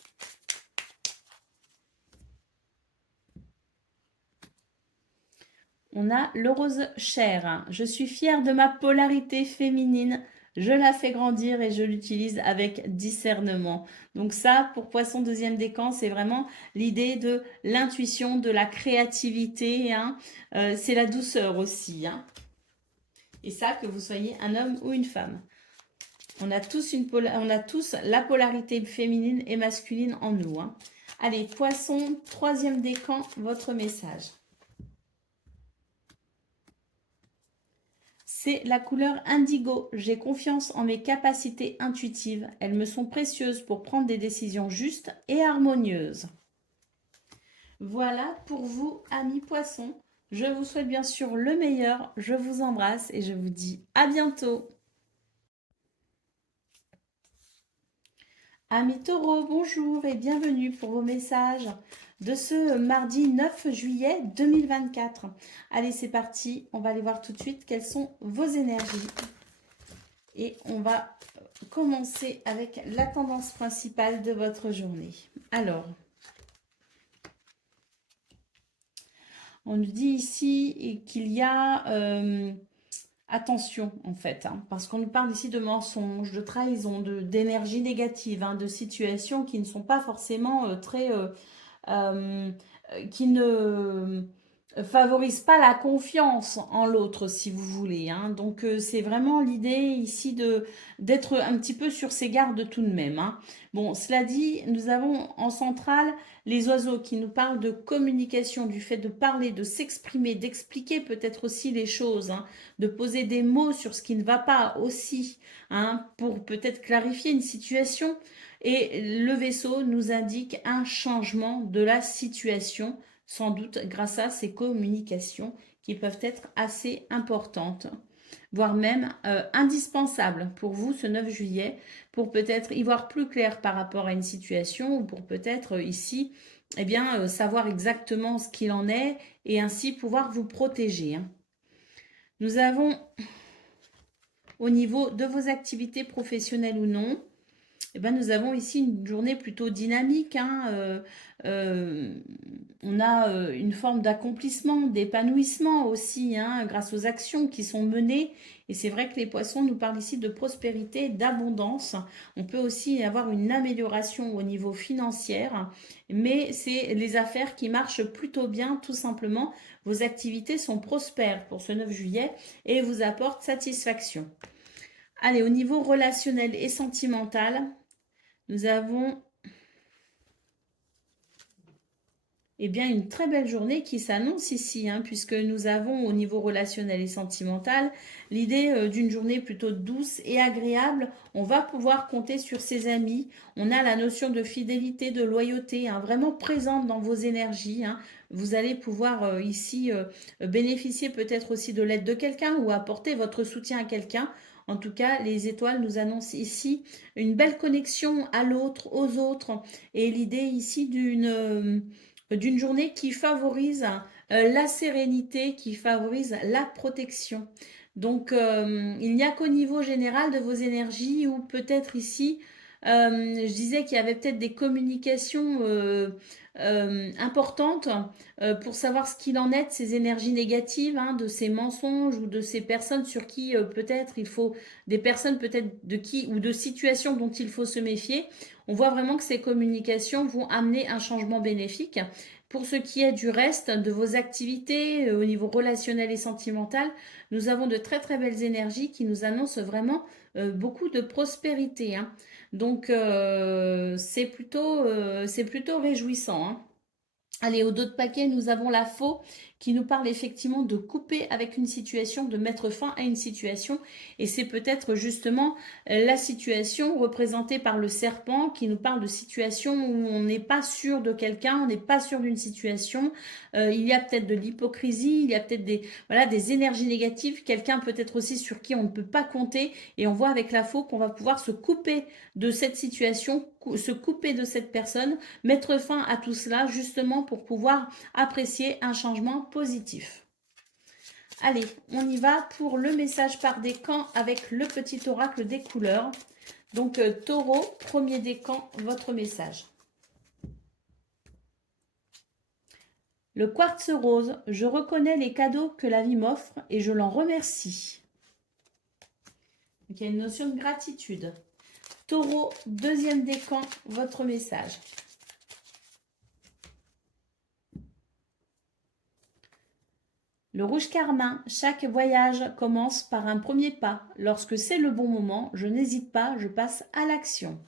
On a le rose chair. Je suis fière de ma polarité féminine. Je la fais grandir et je l'utilise avec discernement. Donc ça, pour poisson deuxième décan, c'est vraiment l'idée de l'intuition, de la créativité. Hein. C'est la douceur aussi. Hein. Et ça, que vous soyez un homme ou une femme. On a tous la polarité féminine et masculine en nous. Hein. Allez, poisson, troisième décan, votre message. C'est la couleur indigo. J'ai confiance en mes capacités intuitives. Elles me sont précieuses pour prendre des décisions justes et harmonieuses. Voilà pour vous, amis poissons. Je vous souhaite bien sûr le meilleur. Je vous embrasse et je vous dis à bientôt. Amis taureaux, bonjour et bienvenue pour vos messages de ce mardi 9 juillet 2024. Allez, c'est parti. On va aller voir tout de suite quelles sont vos énergies. Et on va commencer avec la tendance principale de votre journée. Alors, on nous dit ici qu'il y a attention en fait, hein, parce qu'on nous parle ici de mensonges, de trahison, d'énergie négative, hein, de situations qui ne sont pas forcément qui ne favorise pas la confiance en l'autre, si vous voulez. Hein. Donc, c'est vraiment l'idée ici d'être un petit peu sur ses gardes tout de même. Hein. Bon, cela dit, nous avons en centrale les oiseaux qui nous parlent de communication, du fait de parler, de s'exprimer, d'expliquer peut-être aussi les choses, hein, de poser des mots sur ce qui ne va pas aussi, hein, pour peut-être clarifier une situation. Et le vaisseau nous indique un changement de la situation, sans doute grâce à ces communications qui peuvent être assez importantes, voire même indispensables pour vous ce 9 juillet, pour peut-être y voir plus clair par rapport à une situation ou pour peut-être ici eh bien, savoir exactement ce qu'il en est et ainsi pouvoir vous protéger. Hein. Nous avons au niveau de vos activités professionnelles ou non, eh ben, nous avons ici une journée plutôt dynamique. Hein, on a une forme d'accomplissement, d'épanouissement aussi, hein, grâce aux actions qui sont menées. Et c'est vrai que les poissons nous parlent ici de prospérité, d'abondance. On peut aussi avoir une amélioration au niveau financier, mais c'est les affaires qui marchent plutôt bien, tout simplement. Vos activités sont prospères pour ce 9 juillet et vous apportent satisfaction. Allez, au niveau relationnel et sentimental, nous avons eh bien, une très belle journée qui s'annonce ici, hein, puisque nous avons au niveau relationnel et sentimental l'idée d'une journée plutôt douce et agréable. On va pouvoir compter sur ses amis. On a la notion de fidélité, de loyauté, hein, vraiment présente dans vos énergies. Hein. Vous allez pouvoir ici bénéficier peut-être aussi de l'aide de quelqu'un ou apporter votre soutien à quelqu'un. En tout cas, les étoiles nous annoncent ici une belle connexion à l'autre, aux autres, et l'idée ici d'une journée qui favorise la sérénité, qui favorise la protection. Donc, il n'y a qu'au niveau général de vos énergies ou peut-être ici, je disais qu'il y avait peut-être des communications importantes pour savoir ce qu'il en est de ces énergies négatives, hein, de ces mensonges ou de ces personnes sur qui peut-être il faut, des personnes peut-être de qui ou de situations dont il faut se méfier. On voit vraiment que ces communications vont amener un changement bénéfique. Pour ce qui est du reste de vos activités au niveau relationnel et sentimental, nous avons de très très belles énergies qui nous annoncent vraiment beaucoup de prospérité. Hein. Donc c'est plutôt réjouissant. Hein. Allez, au dos de paquet, nous avons la faux qui nous parle effectivement de couper avec une situation, de mettre fin à une situation. Et c'est peut-être justement la situation représentée par le serpent qui nous parle de situation où on n'est pas sûr de quelqu'un, on n'est pas sûr d'une situation. Il y a peut-être de l'hypocrisie, il y a peut-être voilà, des énergies négatives. Quelqu'un peut-être aussi sur qui on ne peut pas compter. Et on voit avec la faux qu'on va pouvoir se couper de cette situation, se couper de cette personne, mettre fin à tout cela justement pour pouvoir apprécier un changement positif. Allez, on y va pour le message par décan avec le petit oracle des couleurs. Donc, taureau, premier décan, votre message. Le quartz rose, je reconnais les cadeaux que la vie m'offre et je l'en remercie. Donc, il y a une notion de gratitude. Taureau, deuxième décan, votre message. Le rouge carmin, chaque voyage commence par un premier pas. Lorsque c'est le bon moment, je n'hésite pas, je passe à l'action.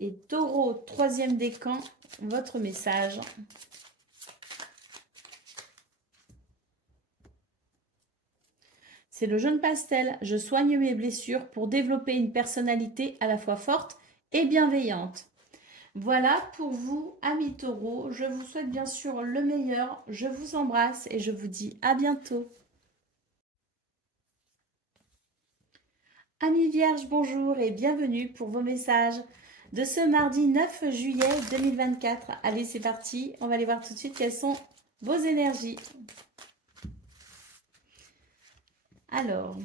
Et taureau, troisième décan, votre message. C'est le jaune pastel. Je soigne mes blessures pour développer une personnalité à la fois forte et bienveillante. Voilà pour vous, amis taureaux. Je vous souhaite bien sûr le meilleur. Je vous embrasse et je vous dis à bientôt. Amis vierges, bonjour et bienvenue pour vos messages de ce mardi 9 juillet 2024. Allez, c'est parti. On va aller voir tout de suite quelles sont vos énergies. Alors,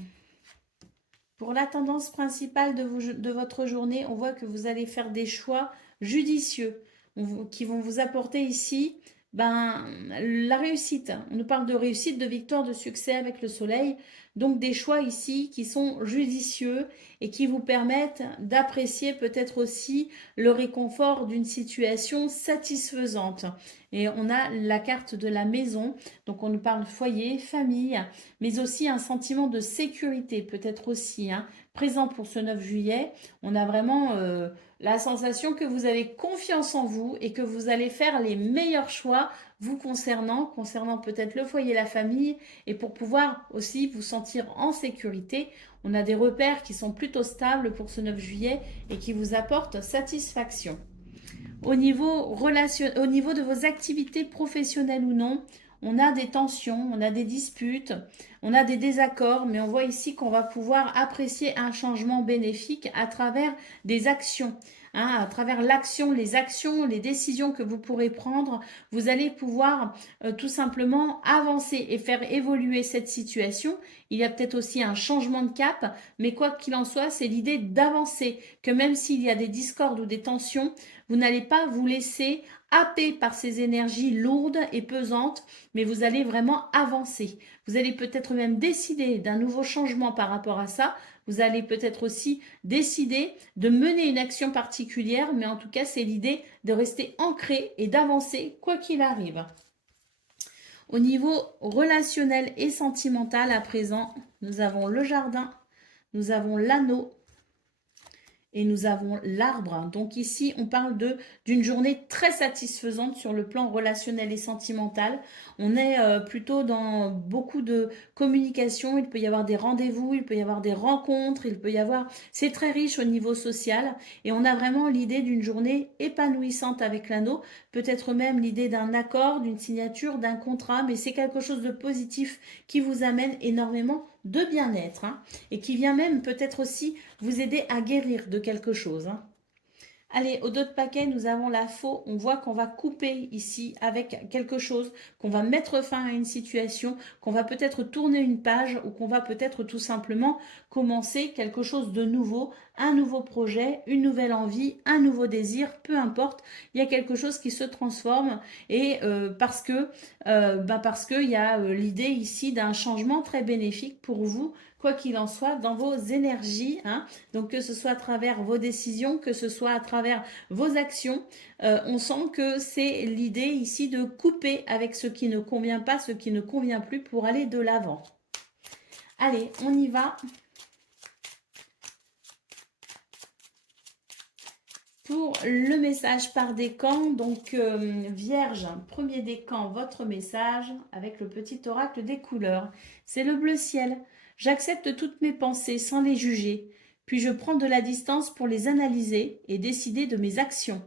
pour la tendance principale de votre journée, on voit que vous allez faire des choix judicieux qui vont vous apporter ici la réussite. On nous parle de réussite, de victoire, de succès avec le soleil. Donc des choix ici qui sont judicieux et qui vous permettent d'apprécier peut-être aussi le réconfort d'une situation satisfaisante. Et on a la carte de la maison, donc on nous parle foyer, famille, mais aussi un sentiment de sécurité peut-être aussi présent pour ce 9 juillet. On a vraiment la sensation que vous avez confiance en vous et que vous allez faire les meilleurs choix vous concernant peut-être le foyer, la famille, et pour pouvoir aussi vous sentir en sécurité. On a des repères qui sont plutôt stables pour ce 9 juillet et qui vous apportent satisfaction. Au niveau de vos activités professionnelles ou non, on a des tensions, on a des disputes, on a des désaccords, mais on voit ici qu'on va pouvoir apprécier un changement bénéfique à travers des actions. À travers l'action, les décisions que vous pourrez prendre, vous allez pouvoir tout simplement avancer et faire évoluer cette situation. Il y a peut-être aussi un changement de cap, mais quoi qu'il en soit, c'est l'idée d'avancer, que même s'il y a des discordes ou des tensions, vous n'allez pas vous laisser happer par ces énergies lourdes et pesantes, mais vous allez vraiment avancer. Vous allez peut-être même décider d'un nouveau changement par rapport à ça. Vous allez peut-être aussi décider de mener une action particulière, mais en tout cas, c'est l'idée de rester ancré et d'avancer quoi qu'il arrive. Au niveau relationnel et sentimental, à présent, nous avons le jardin, nous avons l'anneau, et nous avons l'arbre. Donc ici, on parle d'une journée très satisfaisante sur le plan relationnel et sentimental. On est plutôt dans beaucoup de communication. Il peut y avoir des rendez-vous, il peut y avoir des rencontres, il peut y avoir... C'est très riche au niveau social et on a vraiment l'idée d'une journée épanouissante avec l'anneau. Peut-être même l'idée d'un accord, d'une signature, d'un contrat, mais c'est quelque chose de positif qui vous amène énormément de bien-être et qui vient même peut-être aussi vous aider à guérir de quelque chose. Allez, au dos de paquet, nous avons la faux. On voit qu'on va couper ici avec quelque chose, qu'on va mettre fin à une situation, qu'on va peut-être tourner une page ou qu'on va peut-être tout simplement commencer quelque chose de nouveau, un nouveau projet, une nouvelle envie, un nouveau désir, peu importe. Il y a quelque chose qui se transforme et parce que il y a l'idée ici d'un changement très bénéfique pour vous, quoi qu'il en soit, dans vos énergies. Donc que ce soit à travers vos décisions, que ce soit à travers vos actions, on sent que c'est l'idée ici de couper avec ce qui ne convient pas, ce qui ne convient plus pour aller de l'avant. Allez, on y va. Pour le message par décan, donc Vierge, premier décan, votre message avec le petit oracle des couleurs. C'est le bleu ciel. J'accepte toutes mes pensées sans les juger, puis je prends de la distance pour les analyser et décider de mes actions.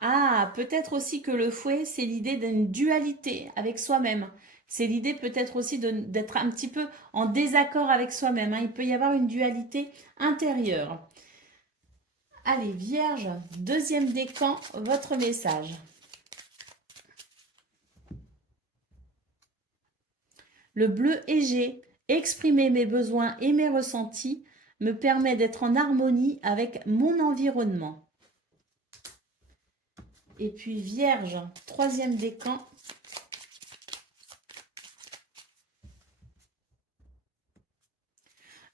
Ah, peut-être aussi que le fouet, c'est l'idée d'une dualité avec soi-même. C'est l'idée peut-être aussi d'être un petit peu en désaccord avec soi-même, hein. Il peut y avoir une dualité intérieure. Allez, Vierge, deuxième décan, votre message. Le bleu égé, exprimer mes besoins et mes ressentis me permet d'être en harmonie avec mon environnement. Et puis Vierge, troisième décan.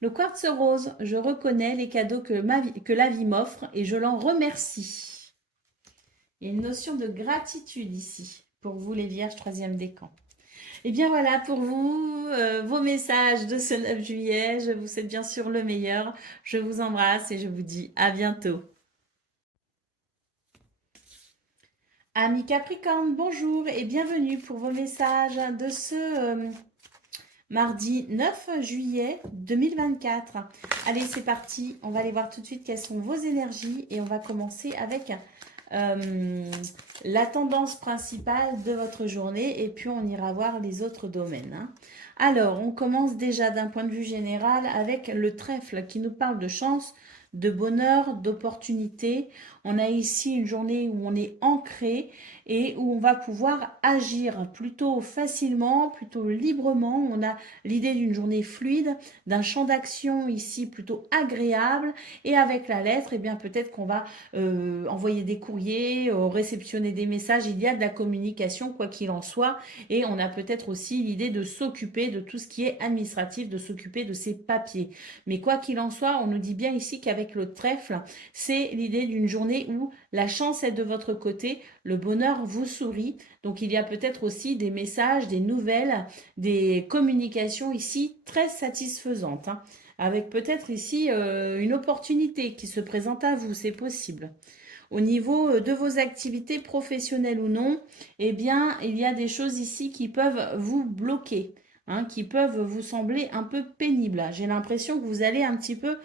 Le quartz rose, je reconnais les cadeaux que la vie m'offre et je l'en remercie. Il y a une notion de gratitude ici, pour vous les Vierges, troisième décan. Et bien voilà pour vous, vos messages de ce 9 juillet. Je vous souhaite bien sûr le meilleur. Je vous embrasse et je vous dis à bientôt. Amis Capricorne, bonjour et bienvenue pour vos messages de ce mardi 9 juillet 2024. Allez, c'est parti. On va aller voir tout de suite quelles sont vos énergies et on va commencer avec la tendance principale de votre journée et puis on ira voir les autres domaines, hein. Alors, on commence déjà d'un point de vue général avec le trèfle qui nous parle de chance, de bonheur, d'opportunité. On a ici une journée où on est ancré et où on va pouvoir agir plutôt facilement, plutôt librement. On a l'idée d'une journée fluide, d'un champ d'action ici plutôt agréable et avec la lettre, eh bien peut-être qu'on va envoyer des courriers, réceptionner des messages. Il y a de la communication quoi qu'il en soit et on a peut-être aussi l'idée de s'occuper de tout ce qui est administratif, de s'occuper de ces papiers. Mais quoi qu'il en soit, on nous dit bien ici qu'avec le trèfle, c'est l'idée d'une journée où la chance est de votre côté, le bonheur vous sourit. Donc il y a peut-être aussi des messages, des nouvelles, des communications ici très satisfaisantes, hein, avec peut-être ici une opportunité qui se présente à vous, c'est possible. Au niveau de vos activités professionnelles ou non, eh bien, il y a des choses ici qui peuvent vous bloquer, hein, qui peuvent vous sembler un peu pénibles. J'ai l'impression que vous allez un petit peu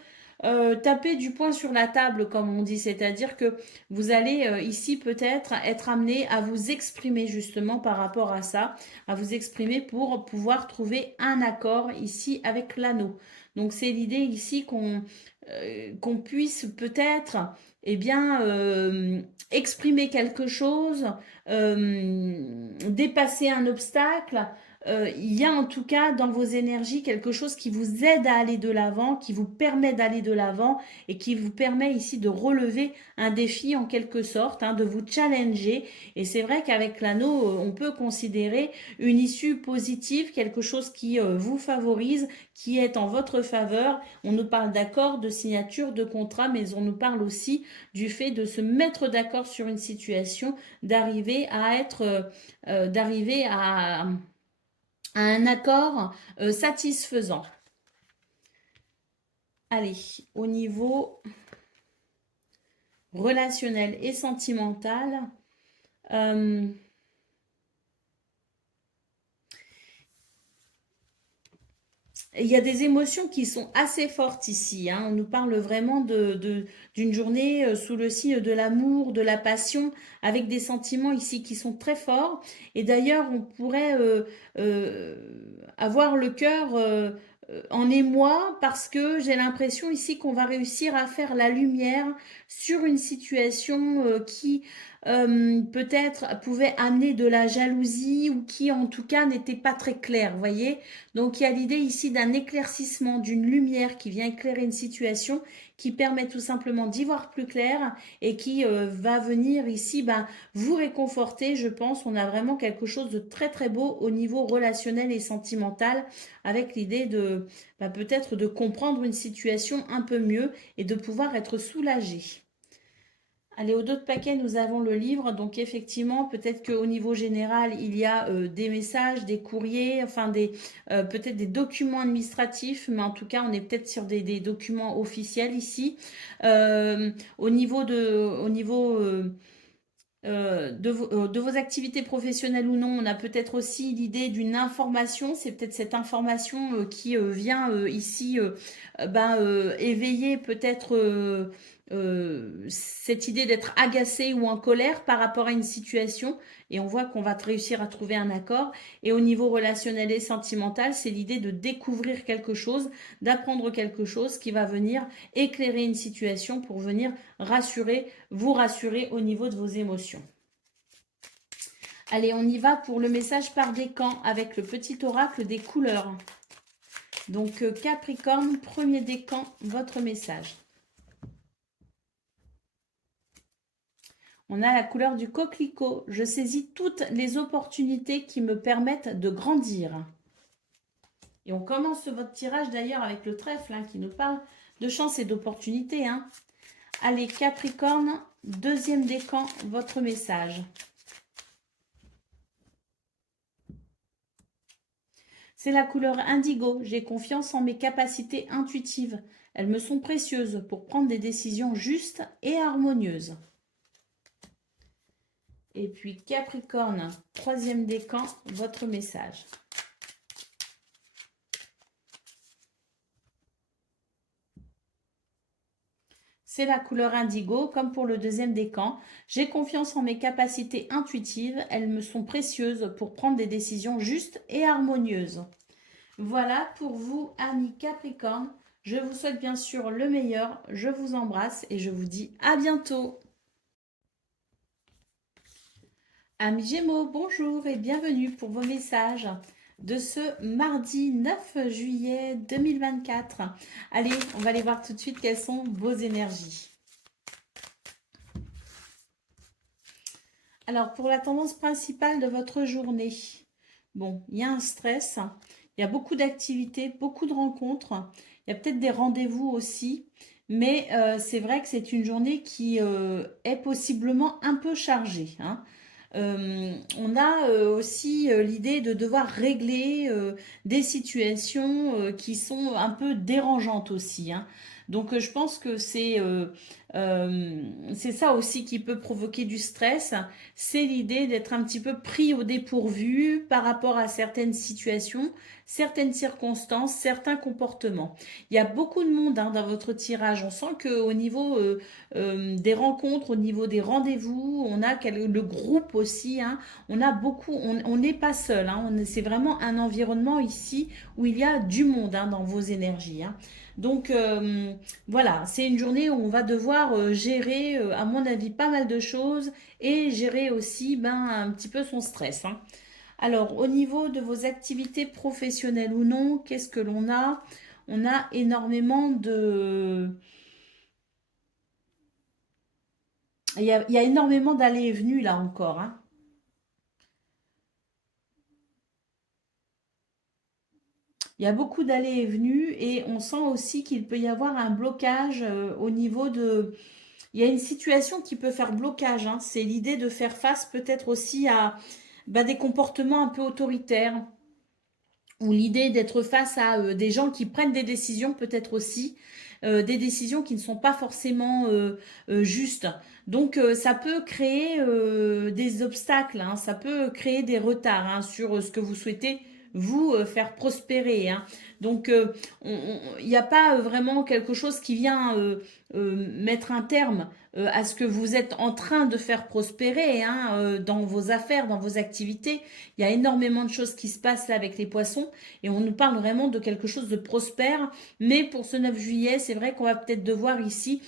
taper du poing sur la table, comme on dit, c'est-à-dire que vous allez ici peut-être être amené à vous exprimer justement par rapport à ça, à vous exprimer pour pouvoir trouver un accord ici avec l'anneau. Donc c'est l'idée ici qu'on puisse peut-être eh bien, exprimer quelque chose, dépasser un obstacle. Il y a en tout cas dans vos énergies quelque chose qui vous aide à aller de l'avant, qui vous permet d'aller de l'avant et qui vous permet ici de relever un défi en quelque sorte, hein, de vous challenger. Et c'est vrai qu'avec l'anneau, on peut considérer une issue positive, quelque chose qui vous favorise, qui est en votre faveur. On nous parle d'accord, de signature, de contrat, mais on nous parle aussi du fait de se mettre d'accord sur une situation, d'arriver à d'arriver à un accord satisfaisant. Allez, au niveau relationnel et sentimental, il y a des émotions qui sont assez fortes ici, hein. On nous parle vraiment d'une journée sous le signe de l'amour, de la passion, avec des sentiments ici qui sont très forts. Et d'ailleurs, on pourrait avoir le cœur en émoi parce que j'ai l'impression ici qu'on va réussir à faire la lumière sur une situation qui peut-être pouvait amener de la jalousie ou qui en tout cas n'était pas très claire, vous voyez. Donc il y a l'idée ici d'un éclaircissement, d'une lumière qui vient éclairer une situation qui permet tout simplement d'y voir plus clair et qui va venir ici vous réconforter, je pense. On a vraiment quelque chose de très très beau au niveau relationnel et sentimental avec l'idée de peut-être de comprendre une situation un peu mieux et de pouvoir être soulagé. Allez, au dos de paquet, nous avons le livre. Donc, effectivement, peut-être qu'au niveau général, il y a des messages, des courriers, enfin, peut-être des documents administratifs. Mais en tout cas, on est peut-être sur des documents officiels ici. Au niveau de vos activités professionnelles ou non, on a peut-être aussi l'idée d'une information. C'est peut-être cette information qui vient ici éveiller peut-être cette idée d'être agacé ou en colère par rapport à une situation. Et on voit qu'on va réussir à trouver un accord. Et au niveau relationnel et sentimental, c'est l'idée de découvrir quelque chose, d'apprendre quelque chose qui va venir éclairer une situation pour venir vous rassurer au niveau de vos émotions. Allez, on y va pour le message par décan avec le petit oracle des couleurs. Donc, Capricorne, premier décan, votre message. On a la couleur du coquelicot. Je saisis toutes les opportunités qui me permettent de grandir. Et on commence votre tirage d'ailleurs avec le trèfle qui nous parle de chance et d'opportunité. Allez, Capricorne, deuxième décan, votre message. C'est la couleur indigo. J'ai confiance en mes capacités intuitives. Elles me sont précieuses pour prendre des décisions justes et harmonieuses. Et puis Capricorne, troisième décan, votre message. C'est la couleur indigo, comme pour le deuxième décan. J'ai confiance en mes capacités intuitives. Elles me sont précieuses pour prendre des décisions justes et harmonieuses. Voilà pour vous, amis Capricorne. Je vous souhaite bien sûr le meilleur. Je vous embrasse et je vous dis à bientôt. Amis Gémeaux, bonjour et bienvenue pour vos messages de ce mardi 9 juillet 2024. Allez, on va aller voir tout de suite quelles sont vos énergies. Alors, pour la tendance principale de votre journée, bon, il y a un stress, il y a beaucoup d'activités, beaucoup de rencontres, il y a peut-être des rendez-vous aussi, mais c'est vrai que c'est une journée qui est possiblement un peu chargée. On a aussi l'idée de devoir régler des situations qui sont un peu dérangeantes aussi. Donc je pense que c'est ça aussi qui peut provoquer du stress. C'est l'idée d'être un petit peu pris au dépourvu par rapport à certaines situations, certaines circonstances, certains comportements. Il y a beaucoup de monde dans votre tirage. On sent qu'au niveau des rencontres, au niveau des rendez-vous, on a le groupe aussi. On a beaucoup, on n'est pas seul. C'est vraiment un environnement ici où il y a du monde dans vos énergies. Donc voilà, c'est une journée où on va devoir gérer, à mon avis, pas mal de choses et gérer aussi un petit peu son stress. Alors, au niveau de vos activités professionnelles ou non, qu'est-ce que l'on a? On a énormément de... il y a énormément d'allées et venues là encore. Il y a beaucoup d'allées et venues et on sent aussi qu'il peut y avoir un blocage au niveau de... Il y a une situation qui peut faire blocage. C'est l'idée de faire face peut-être aussi à des comportements un peu autoritaires ou l'idée d'être face à des gens qui prennent des décisions peut-être aussi, des décisions qui ne sont pas forcément justes. Donc ça peut créer des obstacles, ça peut créer des retards sur ce que vous souhaitez vous faire prospérer. Donc il n'y a pas vraiment quelque chose qui vient mettre un terme à ce que vous êtes en train de faire prospérer dans vos affaires, dans vos activités. Il y a énormément de choses qui se passent là avec les poissons et on nous parle vraiment de quelque chose de prospère. Mais pour ce 9 juillet, c'est vrai qu'on va peut-être devoir ici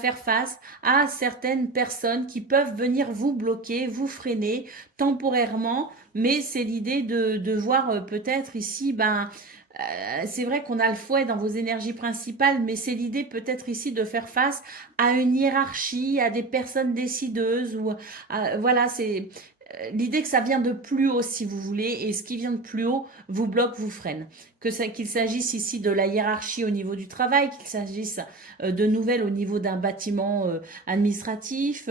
faire face à certaines personnes qui peuvent venir vous bloquer, vous freiner temporairement. Mais c'est l'idée de voir peut-être ici, c'est vrai qu'on a le fouet dans vos énergies principales, mais c'est l'idée peut-être ici de faire face à une hiérarchie, à des personnes décideuses. Voilà, c'est l'idée que ça vient de plus haut si vous voulez, et ce qui vient de plus haut vous bloque, vous freine. qu'il s'agisse ici de la hiérarchie au niveau du travail, qu'il s'agisse de nouvelles au niveau d'un bâtiment administratif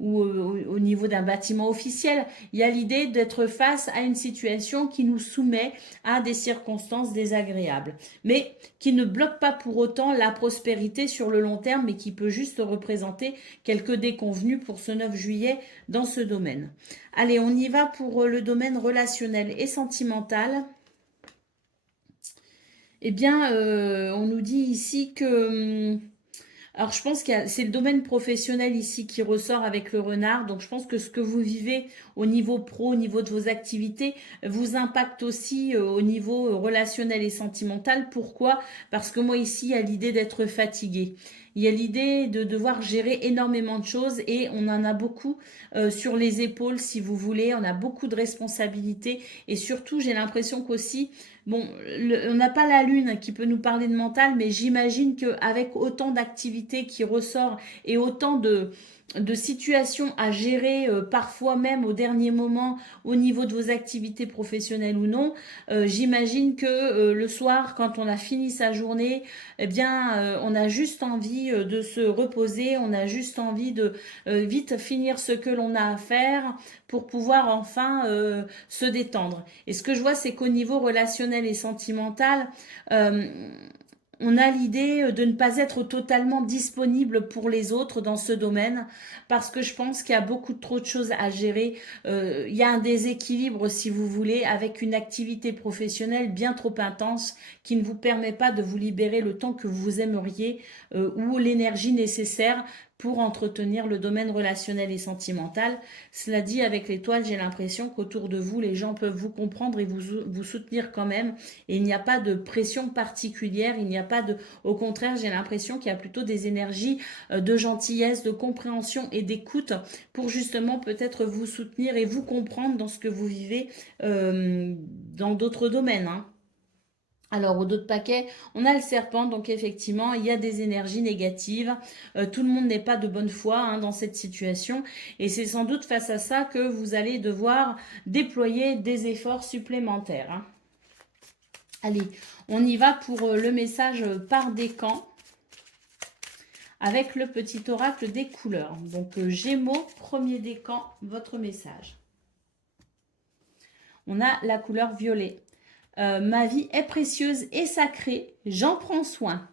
ou au niveau d'un bâtiment officiel. Il y a l'idée d'être face à une situation qui nous soumet à des circonstances désagréables, mais qui ne bloque pas pour autant la prospérité sur le long terme, mais qui peut juste représenter quelques déconvenues pour ce 9 juillet dans ce domaine. Allez, on y va pour le domaine relationnel et sentimental. Eh bien, on nous dit ici que... Alors, je pense que c'est le domaine professionnel ici qui ressort avec le renard. Donc, je pense que ce que vous vivez au niveau pro, au niveau de vos activités, vous impacte aussi au niveau relationnel et sentimental. Pourquoi? Parce que moi, ici, il y a l'idée d'être fatigué. Il y a l'idée de devoir gérer énormément de choses et on en a beaucoup sur les épaules, si vous voulez. On a beaucoup de responsabilités et surtout, j'ai l'impression qu'aussi, bon, on n'a pas la lune qui peut nous parler de mental, mais j'imagine qu'avec autant d'activités qui ressortent et autant de situations à gérer, parfois même au dernier moment, au niveau de vos activités professionnelles ou non, j'imagine que le soir, quand on a fini sa journée, eh bien, on a juste envie de se reposer, on a juste envie de vite finir ce que l'on a à faire pour pouvoir enfin se détendre. Et ce que je vois, c'est qu'au niveau relationnel et sentimental, on a l'idée de ne pas être totalement disponible pour les autres dans ce domaine parce que je pense qu'il y a beaucoup trop de choses à gérer. Il y a un déséquilibre, si vous voulez, avec une activité professionnelle bien trop intense qui ne vous permet pas de vous libérer le temps que vous aimeriez ou l'énergie nécessaire pour entretenir le domaine relationnel et sentimental. Cela dit, avec l'étoile, j'ai l'impression qu'autour de vous, les gens peuvent vous comprendre et vous soutenir quand même. Et il n'y a pas de pression particulière, il n'y a pas de... Au contraire, j'ai l'impression qu'il y a plutôt des énergies de gentillesse, de compréhension et d'écoute pour justement peut-être vous soutenir et vous comprendre dans ce que vous vivez dans d'autres domaines, hein. Alors, au dos de paquet, on a le serpent, donc effectivement, il y a des énergies négatives. Tout le monde n'est pas de bonne foi hein, dans cette situation. Et c'est sans doute face à ça que vous allez devoir déployer des efforts supplémentaires, hein. Allez, on y va pour le message par décan avec le petit oracle des couleurs. Donc, Gémeaux, premier décan, votre message. On a la couleur violet. Ma vie est précieuse et sacrée, j'en prends soin.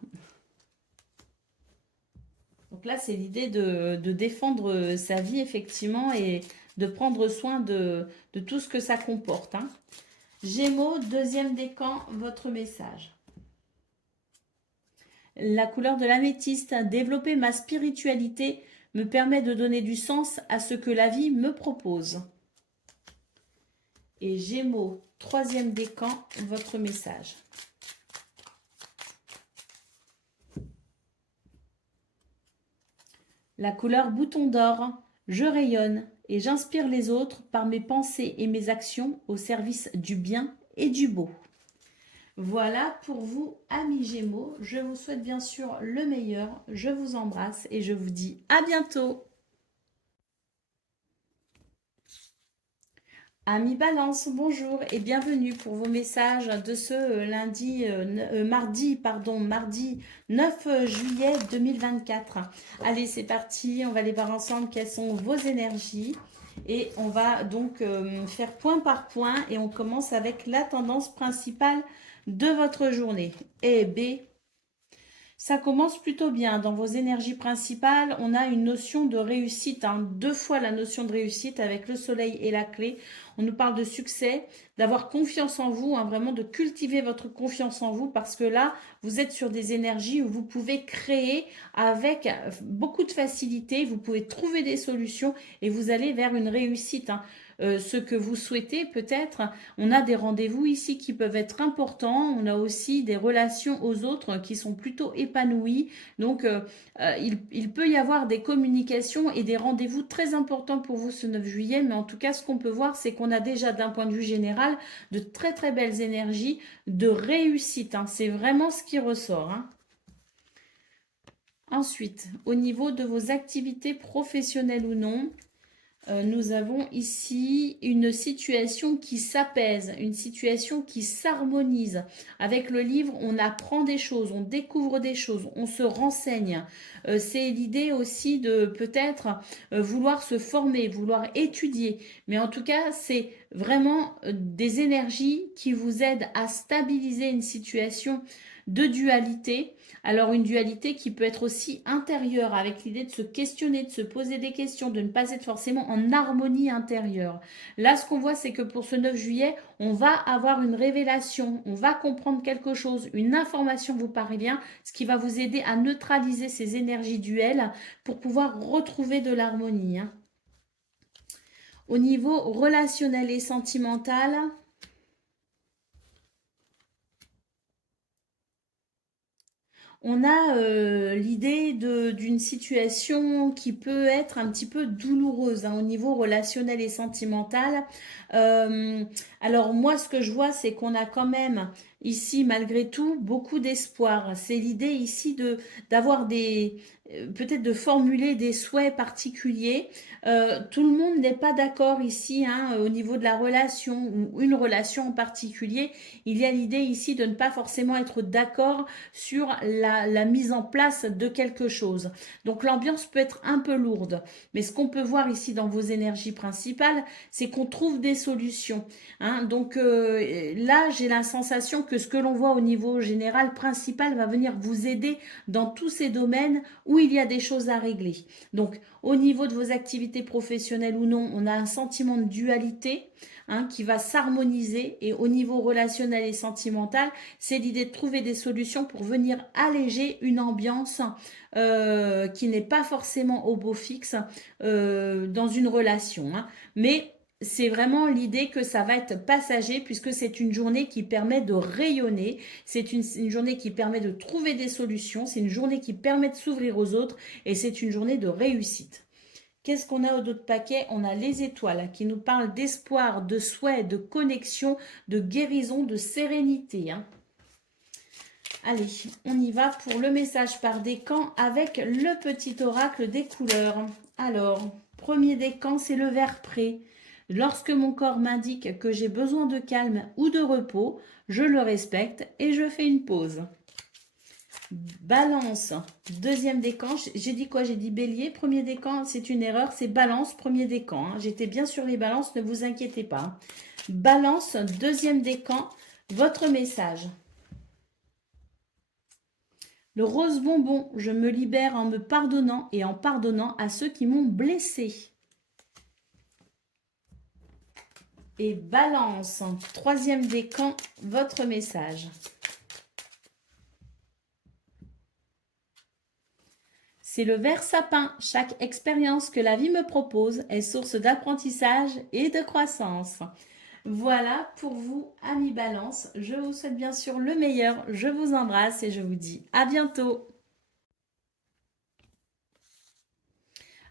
Donc là, c'est l'idée de défendre sa vie, effectivement, et de prendre soin de tout ce que ça comporte, hein. Gémeaux, deuxième décan, votre message. La couleur de l'améthyste, développer ma spiritualité me permet de donner du sens à ce que la vie me propose. Et Gémeaux, troisième décan, votre message. La couleur bouton d'or, je rayonne et j'inspire les autres par mes pensées et mes actions au service du bien et du beau. Voilà pour vous, amis Gémeaux. Je vous souhaite bien sûr le meilleur. Je vous embrasse et je vous dis à bientôt. Amis Balance, bonjour et bienvenue pour vos messages de ce mardi 9 juillet 2024. Allez, c'est parti, on va aller voir ensemble quelles sont vos énergies et on va donc faire point par point et on commence avec la tendance principale de votre journée. Et B, ça commence plutôt bien. Dans vos énergies principales, on a une notion de réussite, hein, 2 fois la notion de réussite avec le soleil et la clé. On nous parle de succès, d'avoir confiance en vous, hein, vraiment de cultiver votre confiance en vous parce que là, vous êtes sur des énergies où vous pouvez créer avec beaucoup de facilité, vous pouvez trouver des solutions et vous allez vers une réussite, hein. Ce que vous souhaitez peut-être. On a des rendez-vous ici qui peuvent être importants. On a aussi des relations aux autres qui sont plutôt épanouies. Donc, il peut y avoir des communications et des rendez-vous très importants pour vous ce 9 juillet. Mais en tout cas, ce qu'on peut voir, c'est qu'on a déjà d'un point de vue général de très très belles énergies de réussite, hein. C'est vraiment ce qui ressort, hein. Ensuite, au niveau de vos activités professionnelles ou non, nous avons ici une situation qui s'apaise, une situation qui s'harmonise. Avec le livre, on apprend des choses, on découvre des choses, on se renseigne. C'est l'idée aussi de peut-être vouloir se former, vouloir étudier. Mais en tout cas, c'est vraiment des énergies qui vous aident à stabiliser une situation de dualité. Alors une dualité qui peut être aussi intérieure, avec l'idée de se questionner, de se poser des questions, de ne pas être forcément en harmonie intérieure. Là, ce qu'on voit, c'est que pour ce 9 juillet, on va avoir une révélation, on va comprendre quelque chose, une information vous parvient, ce qui va vous aider à neutraliser ces énergies duelles pour pouvoir retrouver de l'harmonie, hein. Au niveau relationnel et sentimental, on a l'idée d'une situation qui peut être un petit peu douloureuse, hein, au niveau relationnel et sentimental. Euh, alors moi, ce que je vois, c'est qu'on a quand même ici, malgré tout, beaucoup d'espoir. C'est l'idée ici d'avoir peut-être de formuler des souhaits particuliers. Tout le monde n'est pas d'accord ici, hein, au niveau de la relation ou une relation en particulier. Il y a l'idée ici de ne pas forcément être d'accord sur la mise en place de quelque chose. Donc l'ambiance peut être un peu lourde, mais ce qu'on peut voir ici dans vos énergies principales, c'est qu'on trouve des solutions, hein. Donc là, j'ai la sensation que ce que l'on voit au niveau général, principal, va venir vous aider dans tous ces domaines où il y a des choses à régler. Donc au niveau de vos activités professionnelles ou non, on a un sentiment de dualité, hein, qui va s'harmoniser, et au niveau relationnel et sentimental, c'est l'idée de trouver des solutions pour venir alléger une ambiance qui n'est pas forcément au beau fixe dans une relation, hein. Mais c'est vraiment l'idée que ça va être passager, puisque c'est une journée qui permet de rayonner, c'est une journée qui permet de trouver des solutions, c'est une journée qui permet de s'ouvrir aux autres, et c'est une journée de réussite. Qu'est-ce qu'on a au dos de paquet? On a les étoiles qui nous parlent d'espoir, de souhait, de connexion, de guérison, de sérénité, hein. Allez, on y va pour le message par décan avec le petit oracle des couleurs. Alors, premier décan, c'est le vert prêt. Lorsque mon corps m'indique que j'ai besoin de calme ou de repos, je le respecte et je fais une pause. Balance, deuxième décan. J'ai dit quoi? J'ai dit bélier. Premier décan, c'est une erreur. C'est balance, premier décan, hein. J'étais bien sur les balances, ne vous inquiétez pas. Balance, deuxième décan. Votre message. Le rose bonbon, je me libère en me pardonnant et en pardonnant à ceux qui m'ont blessé. Et balance, troisième décan, votre message. C'est le vert sapin. Chaque expérience que la vie me propose est source d'apprentissage et de croissance. Voilà pour vous, amis Balance. Je vous souhaite bien sûr le meilleur. Je vous embrasse et je vous dis à bientôt.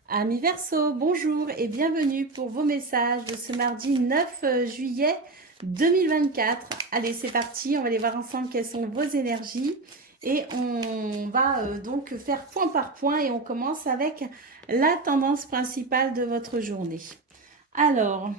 Amis Verseau, bonjour et bienvenue pour vos messages de ce mardi 9 juillet 2024. Allez, c'est parti, on va aller voir ensemble quelles sont vos énergies. Et on va donc faire point par point, et on commence avec la tendance principale de votre journée. Alors,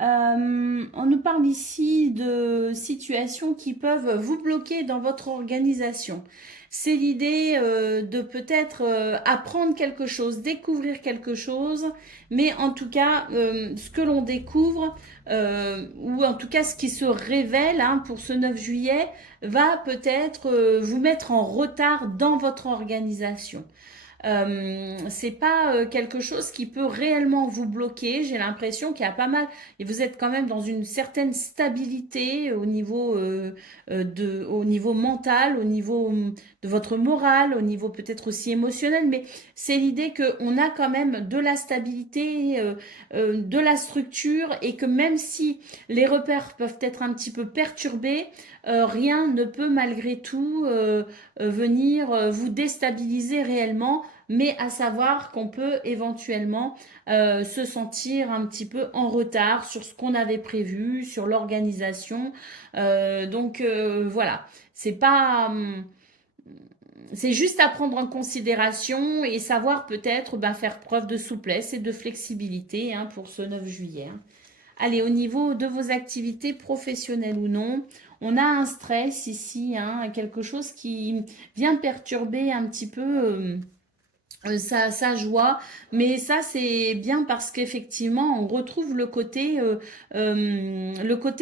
on nous parle ici de situations qui peuvent vous bloquer dans votre organisation. C'est l'idée de peut-être apprendre quelque chose, découvrir quelque chose, mais en tout cas, ce que l'on découvre, ou en tout cas ce qui se révèle, hein, pour ce 9 juillet, va peut-être vous mettre en retard dans votre organisation. C'est pas quelque chose qui peut réellement vous bloquer. J'ai l'impression qu'il y a pas mal, et vous êtes quand même dans une certaine stabilité au niveau mental, au niveau de votre morale, au niveau peut-être aussi émotionnel, mais c'est l'idée qu'on a quand même de la stabilité, de la structure, et que même si les repères peuvent être un petit peu perturbés, rien ne peut malgré tout venir vous déstabiliser réellement, mais à savoir qu'on peut éventuellement se sentir un petit peu en retard sur ce qu'on avait prévu, sur l'organisation. Donc voilà, c'est pas c'est juste à prendre en considération et savoir peut-être faire preuve de souplesse et de flexibilité hein, pour ce 9 juillet. Hein. Allez, au niveau de vos activités professionnelles ou non, on a un stress ici, hein, quelque chose qui vient perturber un petit peu sa joie, mais ça c'est bien parce qu'effectivement on retrouve le côté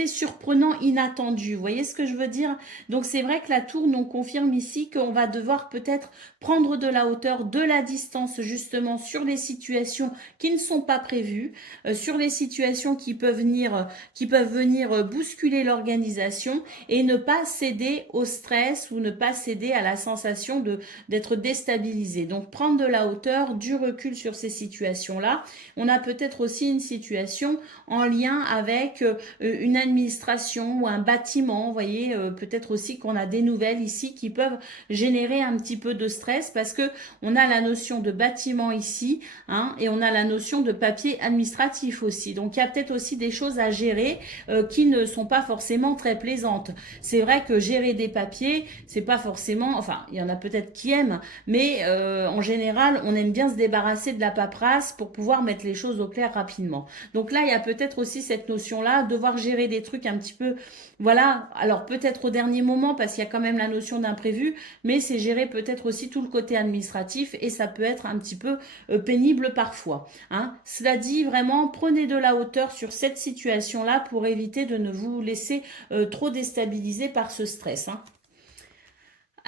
surprenant, inattendu. Vous voyez ce que je veux dire? Donc c'est vrai que la tour nous confirme ici qu'on va devoir peut-être prendre de la hauteur, de la distance justement sur les situations qui ne sont pas prévues, sur les situations qui peuvent venir bousculer l'organisation et ne pas céder au stress ou ne pas céder à la sensation d'être déstabilisé. Donc prendre de la hauteur, du recul sur ces situations-là. On a peut-être aussi une situation en lien avec une administration ou un bâtiment. Vous voyez, peut-être aussi qu'on a des nouvelles ici qui peuvent générer un petit peu de stress parce que on a la notion de bâtiment ici hein, et on a la notion de papier administratif aussi. Donc il y a peut-être aussi des choses à gérer qui ne sont pas forcément très plaisantes. C'est vrai que gérer des papiers, c'est pas forcément, enfin il y en a peut-être qui aiment, mais en général, on aime bien se débarrasser de la paperasse pour pouvoir mettre les choses au clair rapidement. Donc là, il y a peut-être aussi cette notion-là, devoir gérer des trucs un petit peu, voilà, alors peut-être au dernier moment, parce qu'il y a quand même la notion d'imprévu, mais c'est gérer peut-être aussi tout le côté administratif et ça peut être un petit peu pénible parfois. Hein. Cela dit, vraiment, prenez de la hauteur sur cette situation-là pour éviter de ne vous laisser trop déstabiliser par ce stress. Hein.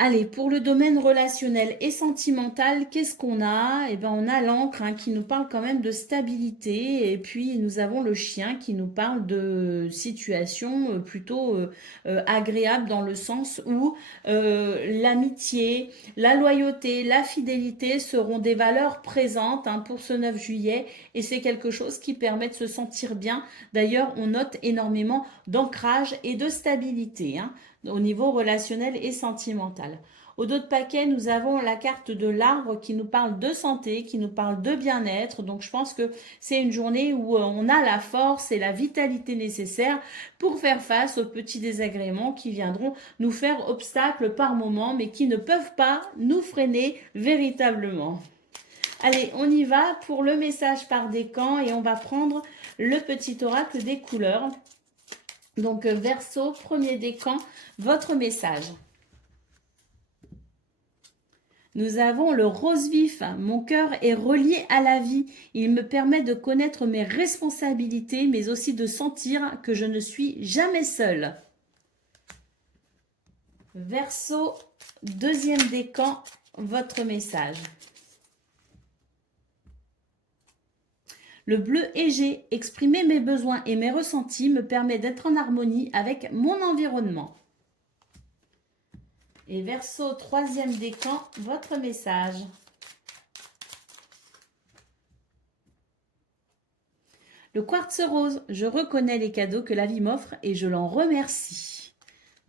Allez, pour le domaine relationnel et sentimental, qu'est-ce qu'on a? Eh ben, on a l'encre hein, qui nous parle quand même de stabilité et puis nous avons le chien qui nous parle de situation plutôt agréable dans le sens où l'amitié, la loyauté, la fidélité seront des valeurs présentes hein, pour ce 9 juillet et c'est quelque chose qui permet de se sentir bien. D'ailleurs, on note énormément d'ancrage et de stabilité. Hein au niveau relationnel et sentimental. Au dos de paquet, nous avons la carte de l'arbre qui nous parle de santé, qui nous parle de bien-être. Donc je pense que c'est une journée où on a la force et la vitalité nécessaires pour faire face aux petits désagréments qui viendront nous faire obstacle par moment, mais qui ne peuvent pas nous freiner véritablement. Allez, on y va pour le message par décan et on va prendre le petit oracle des couleurs. Donc, Verseau, premier décan, votre message. Nous avons le rose vif. Mon cœur est relié à la vie. Il me permet de connaître mes responsabilités, mais aussi de sentir que je ne suis jamais seule. Verseau, deuxième décan, votre message. Le bleu égée, exprimer mes besoins et mes ressentis me permet d'être en harmonie avec mon environnement. Et Verseau, troisième décan, votre message. Le quartz rose, je reconnais les cadeaux que la vie m'offre et je l'en remercie.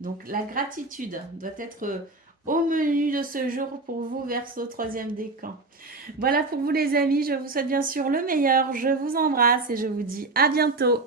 Donc la gratitude doit être au menu de ce jour pour vous, Verseau, troisième décan. Voilà pour vous les amis, je vous souhaite bien sûr le meilleur, je vous embrasse et je vous dis à bientôt.